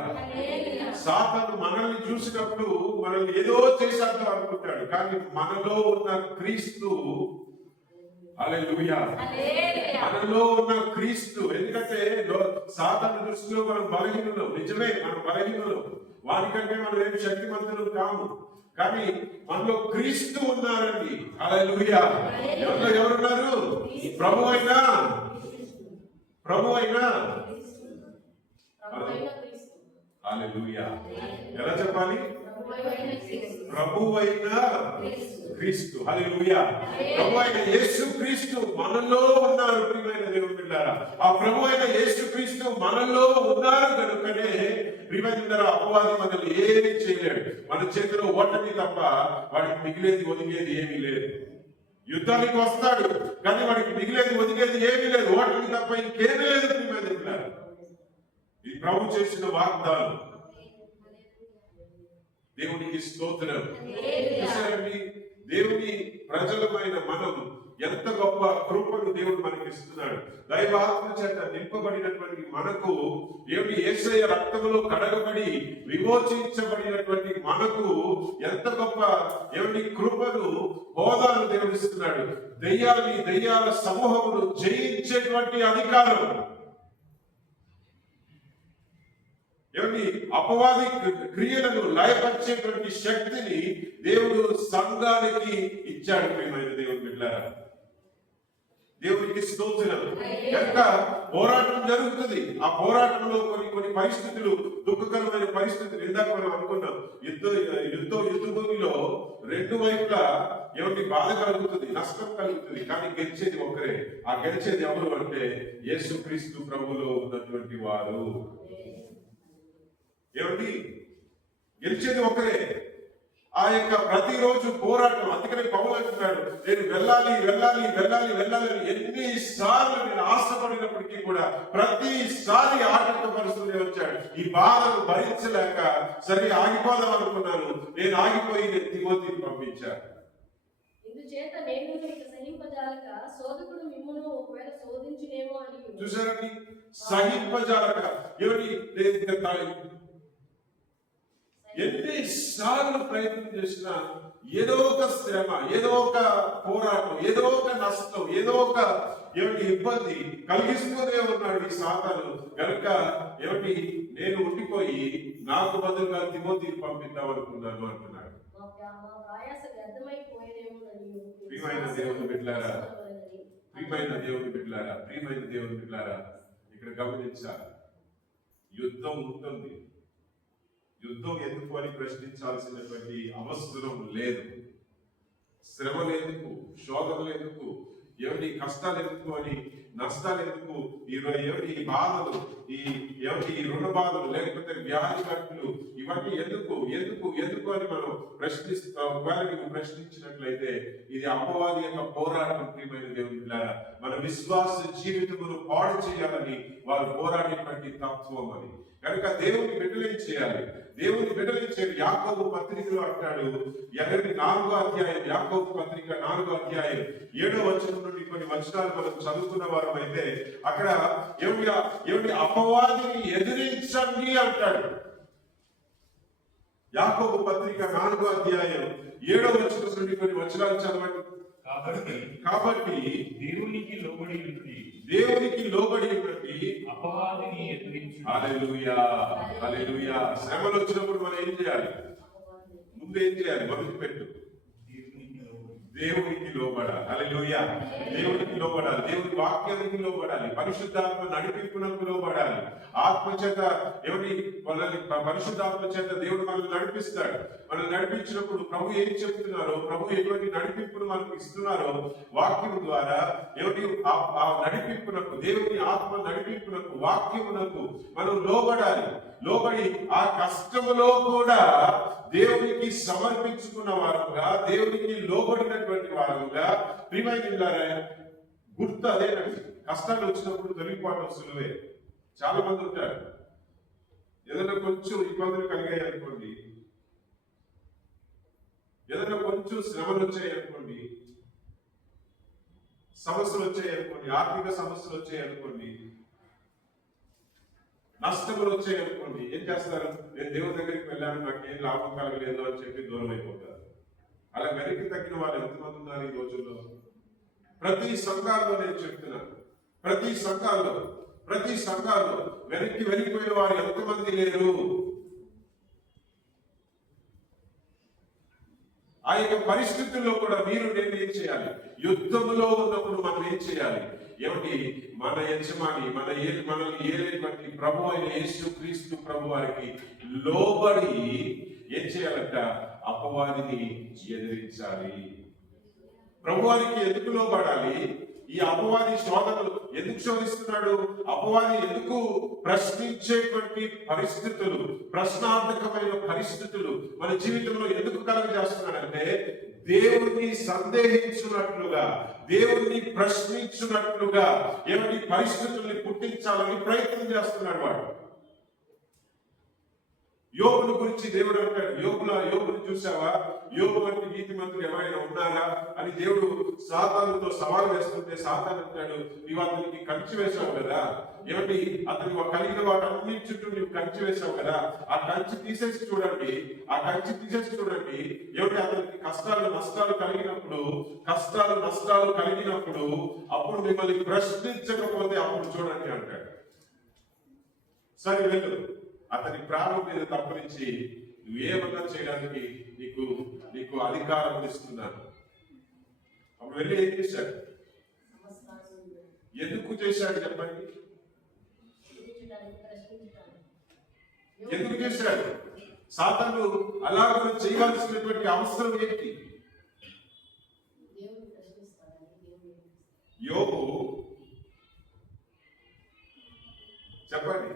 సాతాను మనల్ని చూసినప్పుడు మనల్ని ఏదో చేసేద్దాం అనుకుంటాడు, కానీ మనలో ఉన్న క్రీస్తు, హల్లెలూయా, మనలో ఉన్న క్రీస్తు. ఎందుకంటే సాతాను దృష్టిలో మనం బలహీనులం. నిజమే, మనం బలహీనులం. వారికంటే మనం ఏమి శక్తిమంతులు కాము, కానీ మనలో క్రీస్తు ఉన్నారండి. హల్లెలూయా. ఎవరున్నారు? ప్రభు అయినా హల్లెలూయా. ఎలా చెప్పాలి? ప్రభువైన క్రీస్తు. హల్లెలూయా. ప్రభువైన యేసు క్రీస్తు మనలో ఉన్నారు. ప్రియమైన దేవుని బిడ్డలారా, ఆ ప్రభువైన యేసు క్రీస్తు మనలో ఉన్నారు కనుకనే ప్రియమైన అపవాది మనల్ని ఏమీ చేయలేడు. మన చేతిలో ఓటమి తప్ప వాడికి మిగిలేది ఒదిగేది ఏమీ లేదు. యుద్ధానికి వస్తాడు, కానీ వాడికి మిగిలేది ఒదిగేది ఏమీ లేదు. ఓటమి తప్ప ఇంకేమీ లేదు. ప్రియమైన బిడ్డలారా, ఇది ప్రభు చేసిన వాగ్దానం. దేవునికి స్తోత్రం. దేవుని ప్రజలమైన మనం ఎంత గొప్ప కృపను దేవుడు మనకి ఇస్తున్నాడు. దైవాత్మ చేత నింపబడినటువంటి మనకు, ఏమిటి? యేసయ్య రక్తములో కడగబడి విమోచించబడినటువంటి మనకు ఎంత గొప్ప ఏమిటి కృపను, హోదాను దేవుడు ఇస్తున్నాడు. దెయ్యాల సమూహమును జయించేటువంటి అధికారం. ఏమండి అపవాది క్రియలను లయపరిచేటువంటి శక్తిని దేవుడు సంఘానికి ఇచ్చాడు. ప్రియమైన దేవుని బిడ్డలారా, దేవునికి స్తోత్రం. కనుక పోరాటం జరుగుతుంది. ఆ పోరాటంలో కొన్ని పరిస్థితులు, దుఃఖకరమైన పరిస్థితులు, ఇందాక మనం అనుకున్నాం, యుద్ధ భూమిలో రెండు వైపులా ఏమిటి బాధ కలుగుతుంది, నష్టం కలుగుతుంది, కానీ గెలిచేది ఒకరే. ఆ గెలిచేది ఎవరు అంటే యేసుక్రీస్తు ప్రభువులో ఉన్నటువంటి వారు. ఏమిటి గెలిచేది ఒకరే. ఆ యొక్క ప్రతిరోజు పోరాటం. అందుకనే పౌలు అంటున్నాడు, నేను వెళ్ళాలి వెళ్ళాలి వెళ్ళాలి వెళ్ళాలి అని ఎన్నిసార్లు నేను ఆశపడినప్పటికీ కూడా ప్రతిసారి ఆటంకపరుస్తూనే వచ్చాడు. ఈ బాధను భరించలేక సరే ఆగిపోదాం అనుకున్నాను. నేను ఆగిపోయి నేను తిమోతిని పంపించాను. ఇందుచేత నేను ఇక సహింపజాలక శోధకుడు మిమ్మును ఒకవేళ శోధించునేమో అని. చూసారండి, సహింపజాలక ఎన్నిసార్లు ప్రయత్నం చేసినా ఏదో ఒక శ్రమ, ఏదో ఒక పోరాటం, ఏదో ఒక నష్టం, ఏదో ఒక ఇబ్బంది కలిగిస్తూనే ఉన్నాడు ఈ సాతాను. కనుక నేను ఉండిపోయి నాకు బదులుగా తిమోతిని పంపిద్దాం అనుకున్నాను అంటున్నాడు. ప్రియమైన దేవుని బిడ్డలారా, ప్రియమైన దేవుని బిడ్డలారా, ప్రియమైన దేవుని బిడ్డలారా, ఇక్కడ గమనించాలి, యుద్ధం ఉంటుంది. యుద్ధం ఎందుకు అని ప్రశ్నించాల్సినటువంటి అవసరం లేదు. శ్రమలు ఎందుకు, శోధనలు ఎందుకు, కష్టాలు ఎందుకు అని, నష్టాలు ఎందుకు, ఈ బాధలు, ఈ రుణ బాధలు, లేకపోతే వ్యాధి కట్టులు, ఇవన్నీ ఎందుకు ఎందుకు ఎందుకు అని మనం ప్రశ్నిస్తాం. ఒకవేళ నువ్వు ప్రశ్నించినట్లయితే ఇది అపవాది యొక్క పోరాటం. ప్రియమైన దేవుని బిడ్డలారా, మన విశ్వాస జీవితమును పాడు చేయాలని వారు పోరాడేటువంటి తత్వం అది. కనుక దేవుని బిడ్డలేం చేయాలి? దేవుని బిడ్డలేం చేయాలి? యాకోబు పత్రికలో అంటాడు, 4వ అధ్యాయం, యాకోబు పత్రిక 4వ అధ్యాయం 7వ వచనం నుండి కొన్ని వచనాలు మనం చదువుకున్న వారం అయితే అక్కడ అపవాదిని ఎదిరించండి అంటాడు. యాకోబు పత్రిక 4వ అధ్యాయం 7వ వచనం నుండి కొన్ని వచనాలు చదవండి. కాబట్టి దేవునికి లోబడి ఉన్నది అపవాదిని ఎదిరించు. హల్లెలూయా, హల్లెలూయా. శ్రమలు వచ్చినప్పుడు మనం ఏం చేయాలి? ముందు ఏం చేయాలి? మొదలు పెట్టు, దేవునికి లోబడాలి. హల్లెలూయా, దేవునికి లోబడాలి, దేవుని వాక్యానికి లోబడాలి, పరిశుద్ధాత్మ నడిపింపునకు లోబడాలి. ఆత్మచేత పరిశుద్ధాత్మ చేత దేవుడు మనల్ని నడిపిస్తాడు. మనం నడిపించినప్పుడు ప్రభు ఏం చెప్తున్నారో, ప్రభు ఎటువంటి నడిపింపును మనకు ఇస్తున్నారో వాక్యము ద్వారా ఆ నడిపింపునకు, దేవుని ఆత్మ నడిపింపునకు, వాక్యమునకు మనం లోబడాలి. లోబడి ఆ కష్టములో కూడా దేవునికి సమర్పించుకున్న వారుగా, దేవునికి లోబడినటువంటి వారుగా. ప్రియమైన గుర్తు అదేనండి, కష్టాలు వచ్చినప్పుడు తొలగిపోవడం సులువే. చాలా మంది ఉంటారు, ఏదైనా కొంచెం ఇబ్బందులు కలిగాయి అనుకోండి, ఏదైనా కొంచెం శ్రమలు వచ్చాయి అనుకోండి, సమస్యలు వచ్చాయి అనుకోండి, ఆర్థిక సమస్యలు వచ్చాయి అనుకోండి, నష్టములు వచ్చాయి అనుకోండి, ఏం చేస్తారు? నేను దేవుని దగ్గరికి వెళ్ళాను, నాకేం లాభం కలగలేదు అని చెప్పి దూరం అయిపోతారు. అలా వెనక్కి తగ్గిన వాళ్ళు ఎంతమంది ఉన్నారు ఈ రోజుల్లో? ప్రతి సంఘాల్లో నేను చెప్తున్నాను, ప్రతి సంఘాల్లో వెనక్కి వెళ్ళిపోయిన వారు ఎంతమంది లేరు? ఆ యొక్క పరిస్థితుల్లో కూడా మీరు నేను ఏం చేయాలి? యుద్ధంలో ఉన్నప్పుడు మనం ఏం చేయాలి? మన యజమాని, మనల్ని ఏలేటువంటి ప్రభు అయిన యేసుక్రీస్తు ప్రభు వారికి లోబడి ఏం చేయాలంట? అపవాదిని ఎదిరించాలి. ప్రభువారికి ఎందుకు లోబడాలి? ఈ అపవాది శోధనలు ఎందుకు శోధిస్తున్నాడు? అపవాది ఎందుకు ప్రశ్నించేటువంటి పరిస్థితులు, ప్రశ్నార్థకమైన పరిస్థితులు మన జీవితంలో ఎందుకు కలుగజేస్తున్నాడంటే, దేవుణ్ణి సందేహించున్నట్లుగా, దేవుణ్ణి ప్రశ్నించున్నట్లుగా పరిస్థితుల్ని పుట్టించాలని ప్రయత్నం చేస్తున్నాడు వాడు. యోబుని గురించి దేవుడు అంటాడు, యోబుని చూసావా? యోబు వంటి నీతిమంతుడు ఎవరైనా ఉన్నారా అని దేవుడు సాతానుతో సవాల్ వేస్తుంటే సాతాను అంటాడు, నీవు అతనికి కంచి వేశావు కదా, అతని కలిగిన వాటన్ని చుట్టూ నీవు కంచి వేశావు కదా, ఆ కంచి తీసేసి చూడండి, అతనికి కష్టాలు నష్టాలు కలిగినప్పుడు అప్పుడు మిమ్మల్ని ప్రశ్నించకపోతే అప్పుడు చూడండి అంటాడు. సరే వెళ్ళు, అతని ప్రాణం మీద తప్పనించి నువ్వేమన్నా చేయడానికి నీకు నీకు అధికారం ఇస్తున్నాను. అప్పుడు వెళ్ళి ఏం చేశాడు? ఎందుకు చేశాడు చెప్పండి? ఎందుకు చేశాడు? సాతాను అలాగ చేయవలసినటువంటి అవసరం ఏంటి? యోబు చెప్పండి,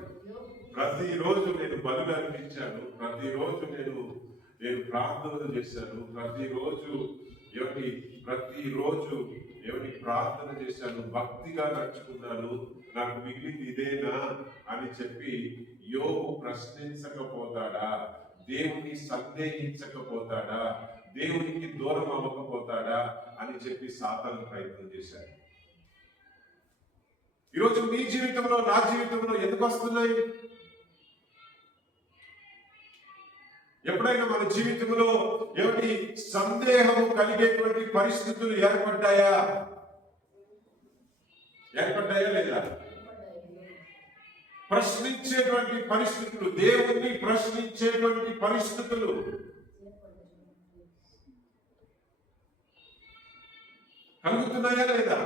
ప్రతిరోజు నేను బలులు అర్పించాను, ప్రతిరోజు నేను ప్రార్థనలు చేశాను, ప్రతిరోజు ఎవరి ప్రార్థన చేశాను, భక్తిగా నడుచుకున్నాను, నాకు మిగిలింది ఇదేనా అని చెప్పి యోబు ప్రశ్నించకపోతాడా? దేవుని సందేహించకపోతాడా? దేవునికి దూరం అవ్వకపోతాడా అని చెప్పి సాతాను ప్రయత్నం చేశాడు. ఈరోజు మీ జీవితంలో, నా జీవితంలో ఎందుకు వస్తున్నాయి? ఎప్పుడైనా మన జీవితంలో ఏమిటి సందేహం కలిగేటువంటి పరిస్థితులు ఏర్పడ్డాయా లేదా? ప్రశ్నించేటువంటి పరిస్థితులు, దేవుణ్ణి ప్రశ్నించేటువంటి పరిస్థితులు కలుగుతున్నాయా లేదా?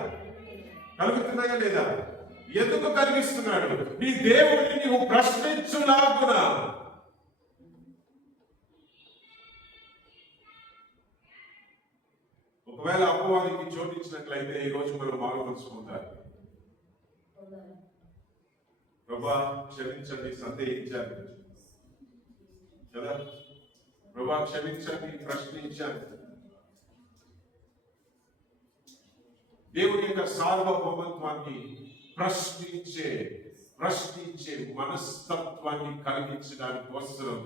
ఎందుకు కలిగిస్తున్నాడు? నీ దేవుడిని నీవు ప్రశ్నించులాగునా. ఒకవేళ అపవాదికి చోటించినట్లయితే ఈ రోజు మనం మారుమలుచుకుంటారు. ప్రభా క్షమించండి, సందేహించాను కదా, ప్రభా క్షమించండి, ప్రశ్నించాను. దేవుని యొక్క సార్వభౌమత్వాన్ని ప్రశ్నించే మనస్తత్వాన్ని కలిగించడానికి కోసం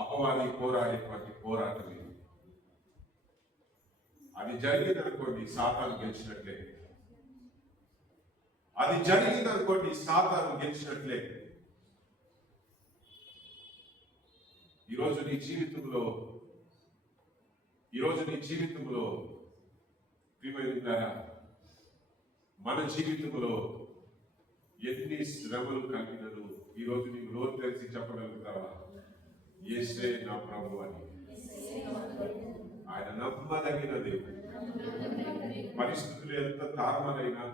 అపవాది పోరాడేటువంటి పోరాటం ఇది. అది జరిగిందనుకోండి సాతాను గెలిచినట్లే. ఈరోజు నీ జీవితంలో ప్రియమైనలారా, మన జీవితంలో ఎన్ని శ్రమలు కలిగినను ఈరోజు నీకు నోరు తెరిచి చెప్పగలుగుతావా? యేసే నా ప్రభు అని. ఆయన నమ్మదగిన దేవుడు. పరిస్థితులు ఎంత తారుమారైనా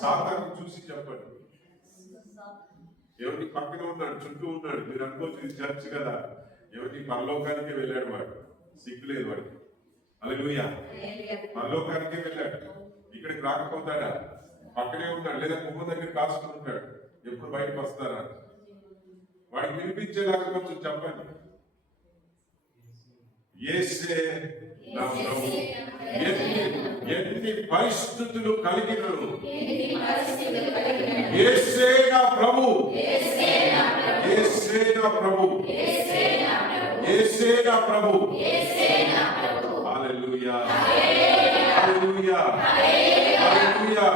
సాతాను చూసి చెప్పండి. ఎవరి పక్కన ఉన్నాడు, చుట్టూ ఉన్నాడు, మీరు అనుకోవచ్చు చర్చ్ కదా, ఎవరి పరలోకానికే వెళ్ళాడు వాడు, సిగ్గులేదు వాడికి. హల్లెలూయా, పరలోకానికే వెళ్ళాడు, ఇక్కడికి రాకపోతాడా? పక్కనే ఉంటాడు, లేదా కుమ్మ దగ్గర కాసుకుని ఉంటాడు, ఎప్పుడు బయటకు వస్తారా? వాడికి వినిపించేలాగా కొంచెం చెప్పండి. యేసే నా ప్రభు. ఎన్ని పరిస్థితులు కలిగినను యేసే నా ప్రభు. హల్లెలూయా, హల్లెలూయా, హల్లెలూయా.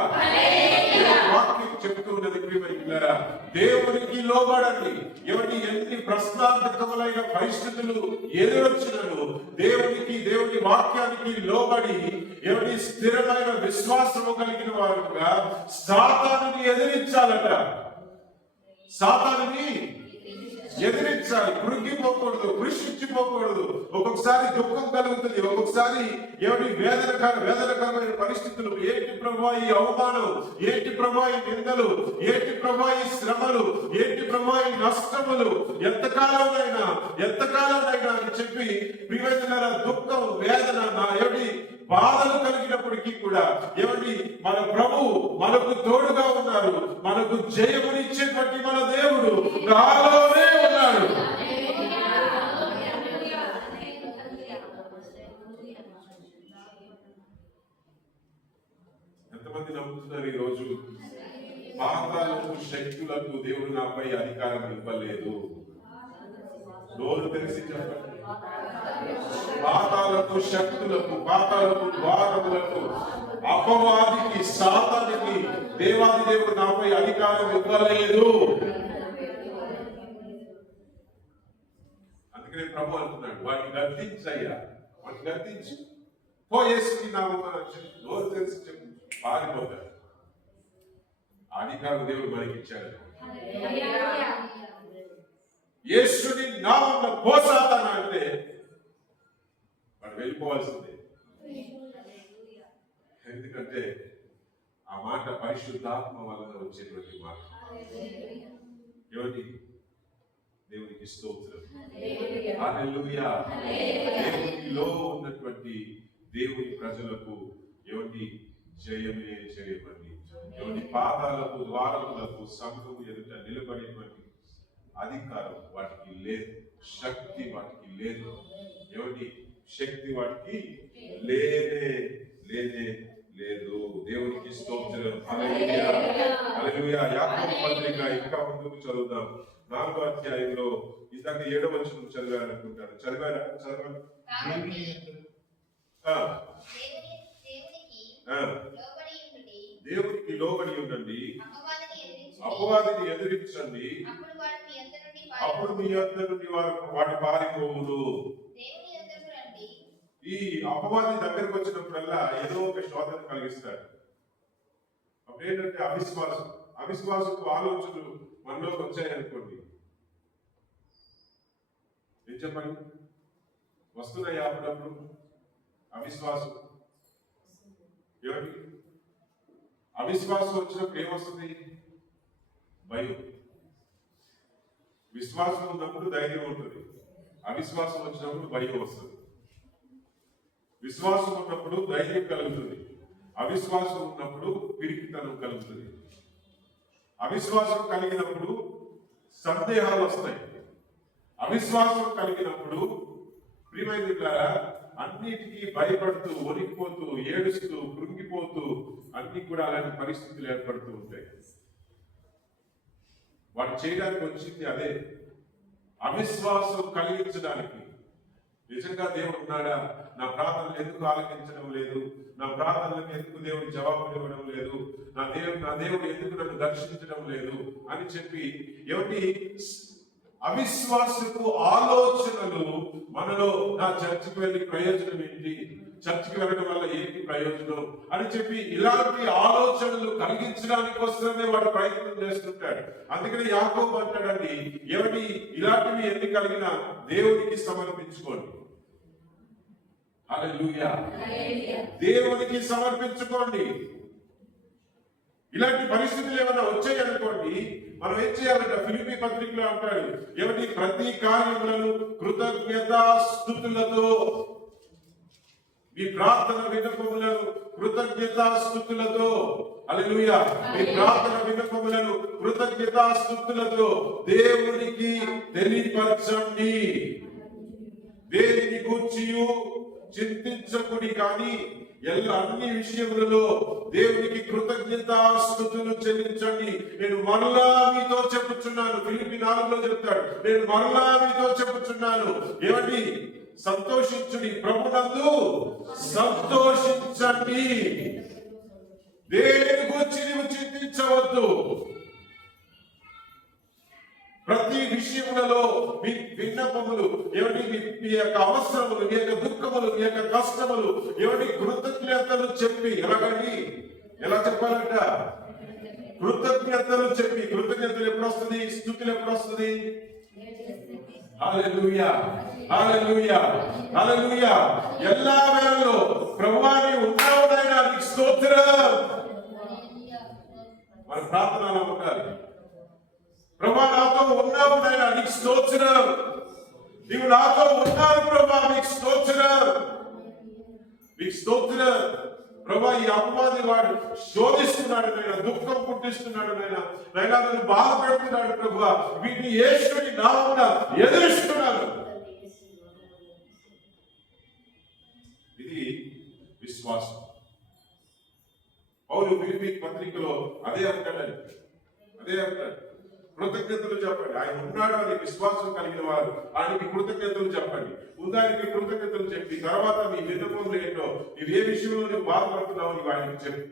వాక్యం చెప్తూ ఉన్నది ప్రియమైనలారా, దేవునికి లోబడండి. ఎన్ని ప్రశ్నార్థకములైన పరిస్థితులు ఎదురొచ్చినను దేవుని వాక్యానికి లోబడి స్థిరమైన విశ్వాసము కలిగిన వారుగా సాతానుని ఎదిరించాలట. సాతానుని ఎదిరించాలి, కృంగిపోకూడదు, కృషించిపోకూడదు. ఒక్కొక్కసారి దుఃఖం కలుగుతుంది, ఒక్కొక్కసారి వేదనకరమైన పరిస్థితులు. ఏంటి ప్రభువా ఈ అవమానం, ఏంటి ప్రభువా ఈ నిందలు, ఏంటి ప్రభువా ఈ శ్రమలు, ఏంటి ప్రభువా ఈ నష్టములు, ఎంతకాలంనైనా అని చెప్పి ప్రియమైన దుఃఖం, వేదన, నా బాధలు కలిగినప్పటికీ కూడా మన ప్రభు మనకు తోడుగా ఉన్నారు. మనకు జయమునిచ్చేటువంటి మన దేవుడు నాలోనే ఉన్నాడు. ఎంతమంది నమ్ముతున్నారు ఈరోజు? పాతాళపు శక్తులకు దేవుడు నాపై అధికారం ఇవ్వలేదు. నోరు తెలిసి చెప్పండి. పాతాళపు శక్తులకు, పాతాళపు ద్వారములకు, అపవాదికి, సాతానికి దేవాది దేవుడు నాపై అధికారం ఇవ్వలేదు. అందుకనే ప్రభు అంటున్నాడు, వాటిని గద్దించయ్యా, వాటిని గద్దించు, పోయేసుకుని నోరు తెలిసి చెప్పు, పారిపోతాడు. అధికారం దేవుడు మనకి ఇచ్చాడు. యేసుని నామమున పో సాతానా అంటే వాడు వెళ్ళిపోవాల్సిందే. ఎందుకంటే ఆ మాట పరిశుద్ధాత్మ వలన వచ్చేటువంటి మాట. ఏమిటి? దేవునికి స్తోత్రం. హల్లెలూయా. దేవునిలో ఉన్నటువంటి దేవుని ప్రజలకు ఏమిటి? జయమే జయమండి. ఏమిటి? పాదాలకు ద్వారములకు సంఘము ఎదుట నిలబడేటువంటి అధికారం వాటికి లేదు, శక్తి వాటికి లేదు. ఏమిటి? శక్తి వాటికి లేదే లేదే లేదు. దేవునికి స్తోత్రం. హల్లెలూయా హల్లెలూయా. యాకోబు పత్రిక ఇంకా ముందుకు చదువుదాం. 4వ అధ్యాయంలో ఇందాక 7వ వచనం చదివారనుకుంటాను. చదివారా? చదవండి. దేవునికి లోబడి ఉండండి, అపవాదిని ఎదిరించండి, అప్పుడు మీ యొద్ద నుండి వాటి పారిపోవును. ఈ అపవాది దగ్గరకు వచ్చినప్పుడల్లా ఏదో ఒక శోధన కలిగిస్తాడు. అప్పుడేంటంటే అవిశ్వాసపు ఆలోచనలు మనలోకి వచ్చాయనుకోండి, ఏం చెప్పండి? వస్తున్నాయి అప్పుడప్పుడు అవిశ్వాసం. ఏమిటి? అవిశ్వాసం వచ్చినప్పుడు ఏమొస్తుంది? భయం. విశ్వాసం ఉన్నప్పుడు ధైర్యం ఉంటుంది, అవిశ్వాసం వచ్చినప్పుడు భయం వస్తుంది. విశ్వాసం ఉన్నప్పుడు ధైర్యం కలుగుతుంది, అవిశ్వాసం ఉన్నప్పుడు పిరికితనం కలుగుతుంది. అవిశ్వాసం కలిగినప్పుడు సందేహాలు వస్తాయి, అవిశ్వాసం కలిగినప్పుడు ప్రియమైనట్లారా అన్నిటికీ భయపడుతూ, వణికిపోతూ, ఏడుస్తూ, కృంగిపోతూ అన్ని కూడా అలాంటి పరిస్థితులు ఏర్పడుతూ ఉంటాయి. వాడు చేయడానికి వచ్చింది అదే, అవిశ్వాసం కలిగించడానికి. నిజంగా దేవుడు ఉన్నాడా? నా ప్రార్థనలు ఎందుకు ఆలకించడం లేదు? నా ప్రార్థనలకు ఎందుకు దేవుడు జవాబు ఇవ్వడం లేదు? నా దేవుడు ఎందుకు నన్ను దర్శించడం లేదు అని చెప్పి ఏమిటి? అవిశ్వాసపు ఆలోచనలు మనలో, నా చర్చికి వెళ్ళి ప్రయోజనం ఏంటి, చర్చికి వెళ్ళడం వల్ల ఏంటి ప్రయోజనం అని చెప్పి ఇలాంటి ఆలోచనలు కలిగించడానికి కోసమే వాడు ప్రయత్నం చేస్తుంటాడు. అందుకని యాకోబు అంటాడండి, ఏమిటి? ఇలాంటివి ఎన్ని కలిగినా దేవునికి సమర్పించుకోండి. హల్లెలూయా. దేవునికి సమర్పించుకోండి. ఇలాంటి పరిస్థితులు ఏమైనా వచ్చాయనుకోండి, మనం ఏం చేయాలంటే ఫిలిప్పీ పత్రికలో అంటాడు, ఏమిటి? ప్రతి కార్యములను కృతజ్ఞతాస్తుతులతో, మీ ప్రార్థన విన్నపములను కృతజ్ఞతాస్తుతులతో, హల్లెలూయా, మీ ప్రార్థన విన్నపములను కృతజ్ఞతాస్తుతులతో దేవునికి తెలియపరచండి. దేనిని గూర్చియు చింతించకుడి, కానీ అన్ని విషయములలో దేవునికి కృతజ్ఞతాస్తుతులు చెల్లించండి. నేను మరలా మీతో చెప్పుచున్నాను. ఫిలిప్పీ 4లో చెప్తాడు, నేను మరలా మీతో చెప్పుచున్నాను. ఏమండి? సంతోషించుడి, ప్రభునందు సంతోషించండి. దేని గురించి నీవు చింతించవద్దు. ప్రతి విషయములలో మీ విన్నపములు ఏమిటి? మీ యొక్క అవసరములు, మీ యొక్క దుఃఖములు, మీ యొక్క కష్టములు ఏమిటి? కృతజ్ఞతలు చెప్పి. ఎలాగండి? ఎలా చెప్పాలంట? కృతజ్ఞతలు చెప్పి. కృతజ్ఞతలు ఎప్పుడు వస్తుంది? స్తుతులు ఎప్పుడు వస్తుంది? హల్లెలూయా హల్లెలూయా హల్లెలూయా. എല്ലാ వేళల్లో ప్రభువా నీవు ఉన్నావు నాయనా, నీకు స్తోత్రం. మన ప్రార్థన నమ్మకాలి. ప్రభువా నాతో ఉన్నావు నాయనా, నీకు స్తోత్రం. నీవు నాతో ఉన్నావు ప్రభువా, నీకు స్తోత్రం, నీకు స్తోత్రం. ప్రభువా ఈ అపవాది వాడు శోధిస్తున్నాడు నాయనా, దుఃఖం పుట్టిస్తున్నాడు నాయనా, నాయనా నన్ను బాధ పెడుతున్నాడు ప్రభువా. వీటిని యేసుని నామమున ఎదిరిస్తున్నాను. ఇది విశ్వాసం. పౌలు ఫిలిప్పీ పత్రికలో అదే అంటాడు. కృతజ్ఞతలు చెప్పండి. ఆయన ఉన్నాడు అని విశ్వాసం కలిగిన వారు ఆయనకి కృతజ్ఞతలు చెప్పండి. ముందానికి కృతజ్ఞతలు చెప్పి తర్వాత మీ విన్నపములు ఏంటో, నీవు ఏ విషయంలో నువ్వు బాధపడుతున్నావు నీవు ఆయనకు చెప్పు.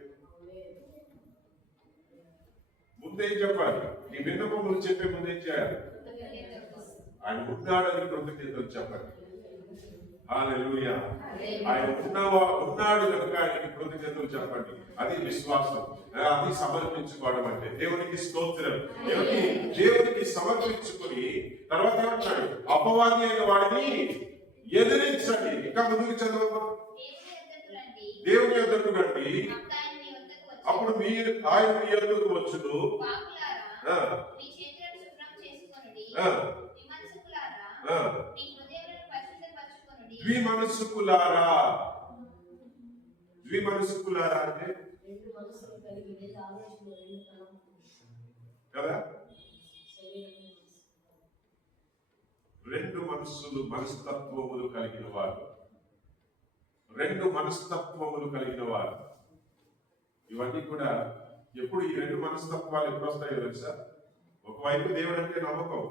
ముందేం చెప్పాలి? నీ విన్నపములు చెప్పే ముందేం చేయాలి? ఆయన ఉన్నాడని కృతజ్ఞతలు చెప్పండి. హల్లెలూయా. ఆయన ఉన్నాడు కనుక ఆయనకి కృతజ్ఞతలు చెప్పండి. అది విశ్వాసం, అది సమర్పించుకోవడం అంటే. దేవునికి స్తోత్రం. దేవునికి సమర్పించుకుని తర్వాత ఏమంటాడు? అపవాది అయిన వాడిని ఎదిరించండి. ఇంకా ముందుకు చదవమ్మా. దేవుని యొద్దకు రండి, అప్పుడు మీరు ఆయన మీ యొద్దకు వచ్చును. ద్విమనస్కులారా. ద్విమనస్కులారా అంటే కదా, రెండు మనస్తత్వములు కలిగిన వారు. రెండు మనస్తత్వములు కలిగిన వారు. ఇవన్నీ కూడా ఎప్పుడు ఈ రెండు మనస్తత్వాలు ఎప్పుడు వస్తాయో తెలుసా? ఒకవైపు దేవుడు అంటే నమ్మకం,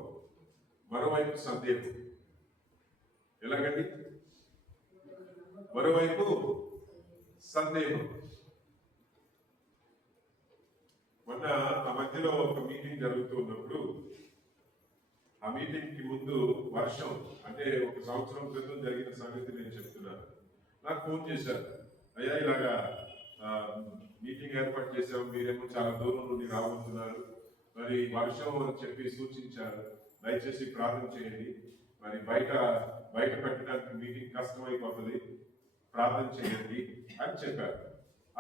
మరోవైపు సందేహం. ఎలాగండి? మరోవైపు సందేహం. మొన్న ఆ మధ్యలో ఒక మీటింగ్ జరుగుతూ ఉన్నప్పుడు ఆ మీటింగ్ కి ముందు వర్షం, అంటే ఒక సంవత్సరం క్రితం జరిగిన సంగతి నేను చెప్తున్నాను. నాకు ఫోన్ చేశారు, అయ్యా ఇలాగా మీటింగ్ ఏర్పాటు చేశాము, మీరేమో చాలా దూరం నుండి రాబోతున్నారు, మరి వర్షం అని చెప్పి సూచించారు, దయచేసి ప్రార్థన చేయండి, మరి బయట పెట్టడానికి మీటింగ్ కష్టమైపోతుంది, ప్రార్థన చేయండి అని చెప్పారు.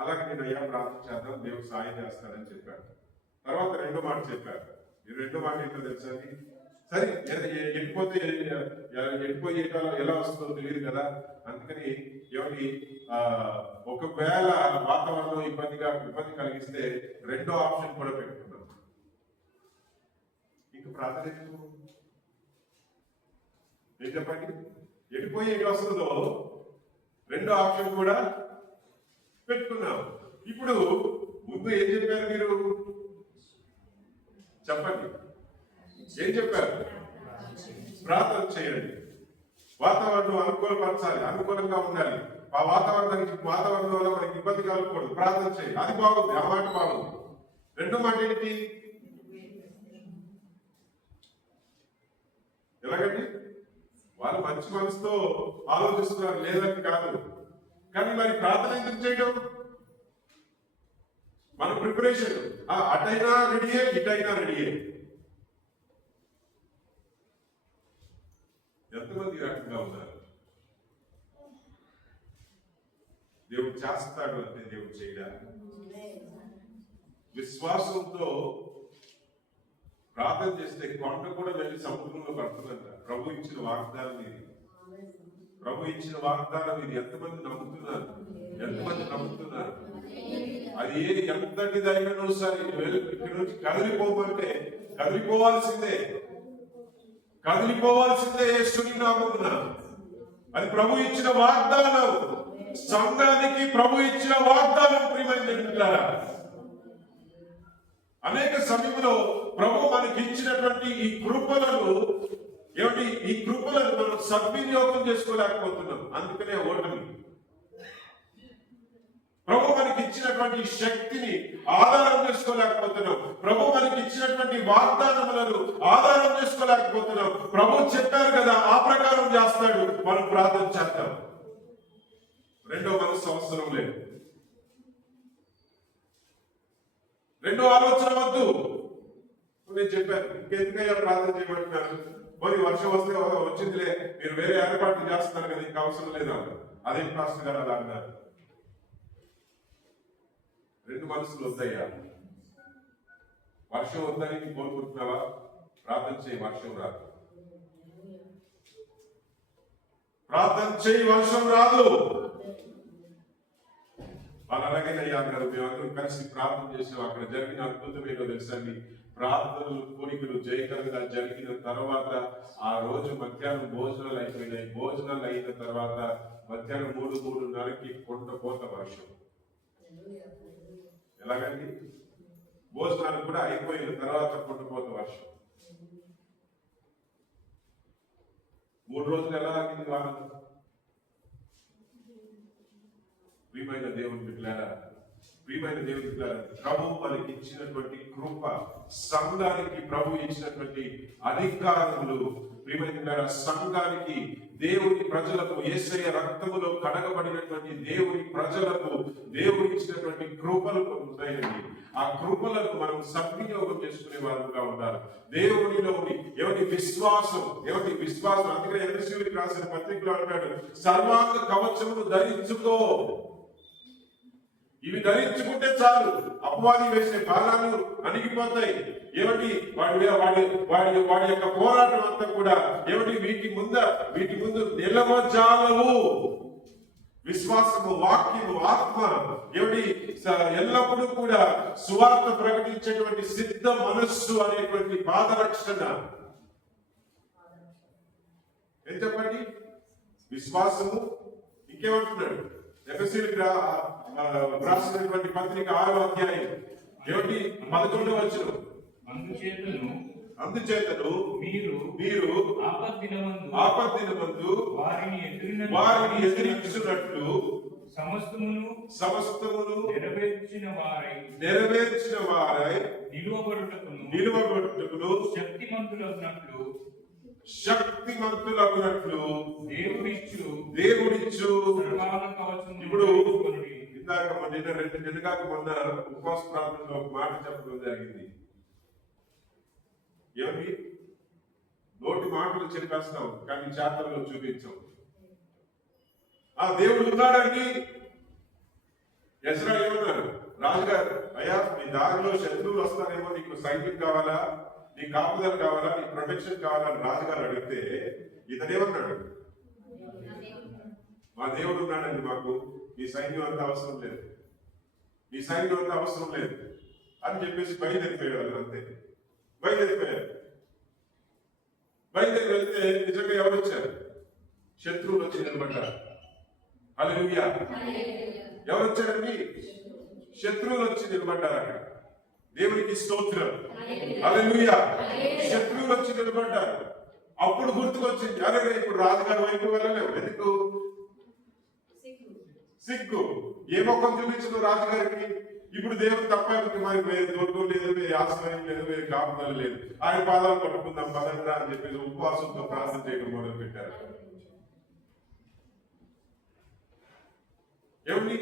అలాగే నేను అయ్యా ప్రార్థన చేద్దాం, దేవుడు సాయం చేస్తాడని చెప్పారు. తర్వాత రెండో మాట చెప్పారు. ఈ రెండో మాట ఏంటో తెలుసా? సరే ఎండిపోయి ఎలా వస్తుందో తెలియదు కదా, అందుకని ఏమని ఒకవేళ వాతావరణం ఇబ్బంది కలిగిస్తే రెండో ఆప్షన్ కూడా పెట్టుకున్నాం. ఇంక ప్రార్థన ఏం చెప్పండి? ఎండిపోయి ఎక్కడ వస్తుందో రెండో ఆప్షన్ కూడా పెట్టుకున్నాం. ఇప్పుడు ముందు ఏం చెప్పారు మీరు? చెప్పండి, ఏం చెప్పారు? ప్రార్థన చేయండి, వాతావరణం అనుకూలపరచాలి, అనుకూలంగా ఉండాలి, ఆ వాతావరణం వల్ల మనకి ఇబ్బంది కలగకూడదు, ప్రార్థన చేయండి. అది బాగుంది, ఆ మాట బాగుంది. రెండో మాట ఏంటి? ఎలాగండి? వాళ్ళు మంచి మనసుతో ఆలోచిస్తున్నారు, లేదని కాదు, కానీ మరి ప్రార్థన ఎందుకు చేయడం? మన ప్రిపరేషన్ అటైనా రెడీయే, ఇటైనా రెడీయే. ఎంతమంది రకంగా ఉన్నారు? దేవుడు చేస్తాడు అంటే దేవుడు చేయడా? విశ్వాసంతో ప్రార్థన చేస్తే కొండ కూడా వెళ్ళి సముద్రంలో పడుతుందంట. ప్రభు ఇచ్చిన వాగ్దానం ఇది. ప్రభు ఇచ్చిన వాగ్దానం ఇది. ఎంతమంది నమ్ముతున్నారు? ఎంతమంది నమ్ముతున్నారు? అది ఎంతటిదైనా సరే ఇక్కడి నుంచి కదిలిపోమంటే కదిలిపోవాల్సిందే యేసుని నామమున. అది ప్రభు ఇచ్చిన వాగ్దానం, సంఘానికి ప్రభు ఇచ్చిన వాగ్దానం. ప్రియమైనట్లారా, అనేక సమయంలో ప్రభు మనకి ఇచ్చినటువంటి ఈ కృపలను మనం సద్వినియోగం చేసుకోలేకపోతున్నాం. అందుకనే ఓటమి. ప్రభు మనకి ఇచ్చినటువంటి శక్తిని ఆధారం చేసుకోలేకపోతున్నాం. ప్రభు మనకి ఇచ్చినటువంటి వాగ్దానములను ఆధారం చేసుకోలేకపోతున్నాం. ప్రభు చెప్పారు కదా, ఆ ప్రకారం చేస్తాడు, మనం ప్రార్థన చేద్దాం. రెండో మనసు అవసరం లేదు, రెండో ఆలోచన వద్దు. నేను చెప్పాను, ఇంకెందుకయ్యా ప్రార్థన చేయమంటున్నారు? పోనీ వర్షం వస్తే వచ్చిందిలే, మీరు వేరే ఏర్పాట్లు చేస్తున్నారు కదా, ఇంకా అవసరం లేదా? అదేం పాస్టర్ గారు అలా అన్నారు. రెండు మనసులు వద్దయ్యా. వర్షం వద్దని కోరుకుంటున్నావా? ప్రార్థన చేయి, వర్షం రాదు. ప్రార్థన చేయి, వర్షం రాదు. వాళ్ళు అలాగేనయ్యా అన్నారు. మేమందరం కలిసి ప్రార్థన చేసాం. అక్కడ జరిగిన అద్భుతం ఏంటో తెలుసండి. ప్రార్థనలు, కోరికలు జయకరంగా జరిగిన తర్వాత ఆ రోజు మధ్యాహ్నం భోజనాలు అయిపోయినాయి. భోజనాలు అయిన తర్వాత మధ్యాహ్నం 3:30కి కొండపోత వర్షం. ఎలాగండి? భోజనాలు కూడా అయిపోయిన తర్వాత కొండపోత వర్షం. 3 రోజులు ఎలా ఆగింది వారం? ప్రియమైన దేవుని బిడ్డలారా, ప్రభు మనకి ఇచ్చినటువంటి కృప, సంఘానికి ప్రభు ఇచ్చినటువంటి అధికారములు, ప్రియమైన సంఘానికి దేవుని ప్రజలకు, యేసయ్య రక్తములో కడగబడినటువంటి దేవుని ప్రజలకు దేవుడు ఇచ్చినటువంటి కృపలు ఉన్నాయండి. ఆ కృపలను మనం సద్వినియోగం చేసుకునే వారుగా ఉండాలి. దేవునిలోని ఎవరి విశ్వాసం, అందుకనే ఎఫెసీయులకు రాసిన పత్రికలో అంటాడు, సర్వాంగ కవచమును ధరించుకో. ఇవి ధరించుకుంటే చాలు, అపవాది వేసే బాణాలు అణిగిపోతాయి. ఏమిటి వాడి యొక్క పోరాటం అంతా కూడా ఏమిటి వీటి ముందు నిలవజాలవు. విశ్వాసము, వాక్యము, ఆత్మ ఏమిటి ఎల్లప్పుడూ కూడా సువార్త ప్రకటించేటువంటి సిద్ధ మనస్సు అనేటువంటి పాదరక్షణ. ఏం చెప్పండి? విశ్వాసము. ఇంకేమంటున్నాడు? ఎఫెసీయులకు రాసినటువంటి పత్రిక 6వ అధ్యాయం ఏమిటి 11వ వచనం, అందుచేతను మీరు ఆపద్దినమందు వారిని ఎదిరించున్నట్లు సమస్తమును నెరవేర్చిన వారై నిలువబడుటకును శక్తిమంతులగునట్లు దేవుడిచ్చు. ఇప్పుడు ఇందాక మొన్న ఉపవాస ప్రార్థనలో ఒక మాట చెప్పడం జరిగింది. ఏమి? నోటి మాటలు చెప్పేస్తాం కానీ చేతల్లో చూపించాం. ఆ దేవుడు ఉన్నాడండి. ఎజ్రా ఏమన్నాడు? రాజుగారు, అయ్యా నీ దారిలో శత్రువులు వస్తారేమో, నీకు సైన్యం కావాలా, నీ కాపుదల కావాలా, నీ ప్రొటెక్షన్ కావాలా అని రాజుగారు అడిగితే ఇతనేమన్నాడు? మా దేవుడు ఉన్నాడండి, మాకు మీ సైన్యం అంతా అవసరం లేదు, మీ సైన్యం అంతా అవసరం లేదు అని చెప్పేసి బయలుదేరిపోయాడు. అంతే, బయలుదేరి వెళ్తే నిజంగా ఎవరు వచ్చారు? శత్రువులు వచ్చి నిలబడ్డారు. హల్లెలూయా. ఎవరు వచ్చారండి? శత్రువులు వచ్చి నిలబడ్డారు అక్కడ. దేవునికి స్తోత్రం. హల్లెలూయా. శత్రువులు వచ్చి నిలబడ్డారు. అప్పుడు గుర్తుకొచ్చింది, అరే ఇప్పుడు రాజుగారి వైపు వెళ్ళలేవు. ఎందుకు? సిగ్గు. ఏ మొక్కం చూపించదు రాజుగారికి? ఇప్పుడు దేవుడు తప్ప మరి వేరే దొరకం లేదు, వేరే ఆశ్రయం లేదు, వేరే కాపుదల లేదు. ఆయన పాదాలు పట్టుకుందాం పదండ్రా అని చెప్పేసి ఉపవాసంతో ప్రార్థన చేయడం మొదలు పెట్టారు. ఏమిటి?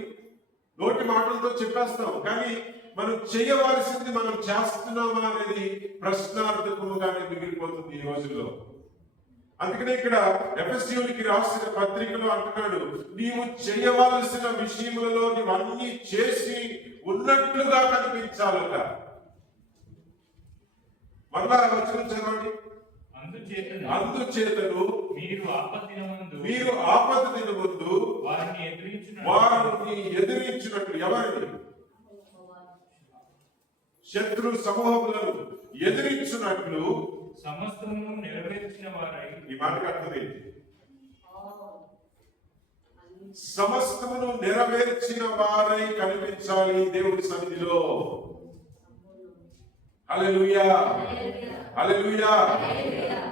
నోటి మాటలతో చెప్పేస్తాం కానీ మనం చేయవలసింది మనం చేస్తున్నామా అనేది ప్రశ్నార్థకముగానే మిగిలిపోతుంది ఈ రోజుల్లో. అందుకనే ఇక్కడ ఎఫెసీయులకు రాసిన పత్రికలో అంటున్నాడు, నీవు చేయవలసిన విషయములలో నీవు అన్ని చేసి ఉన్నట్లుగా కనిపించాలట. మరలా వచనం చదవండి. అందుచేతను మీరు ఆపద దినమందు వారిని ఎదిరించినట్లు. ఎవరిని? శత్రు సమూహములను ఎదిరించినట్లు సమస్తమును నెరవేర్చిన వారై. ఈ మాటకు అర్థమైంది. సమస్తమును నెరవేర్చిన వారై కనిపించాలి దేవుడి సన్నిధిలో. హల్లెలూయా. హల్లెలూయా.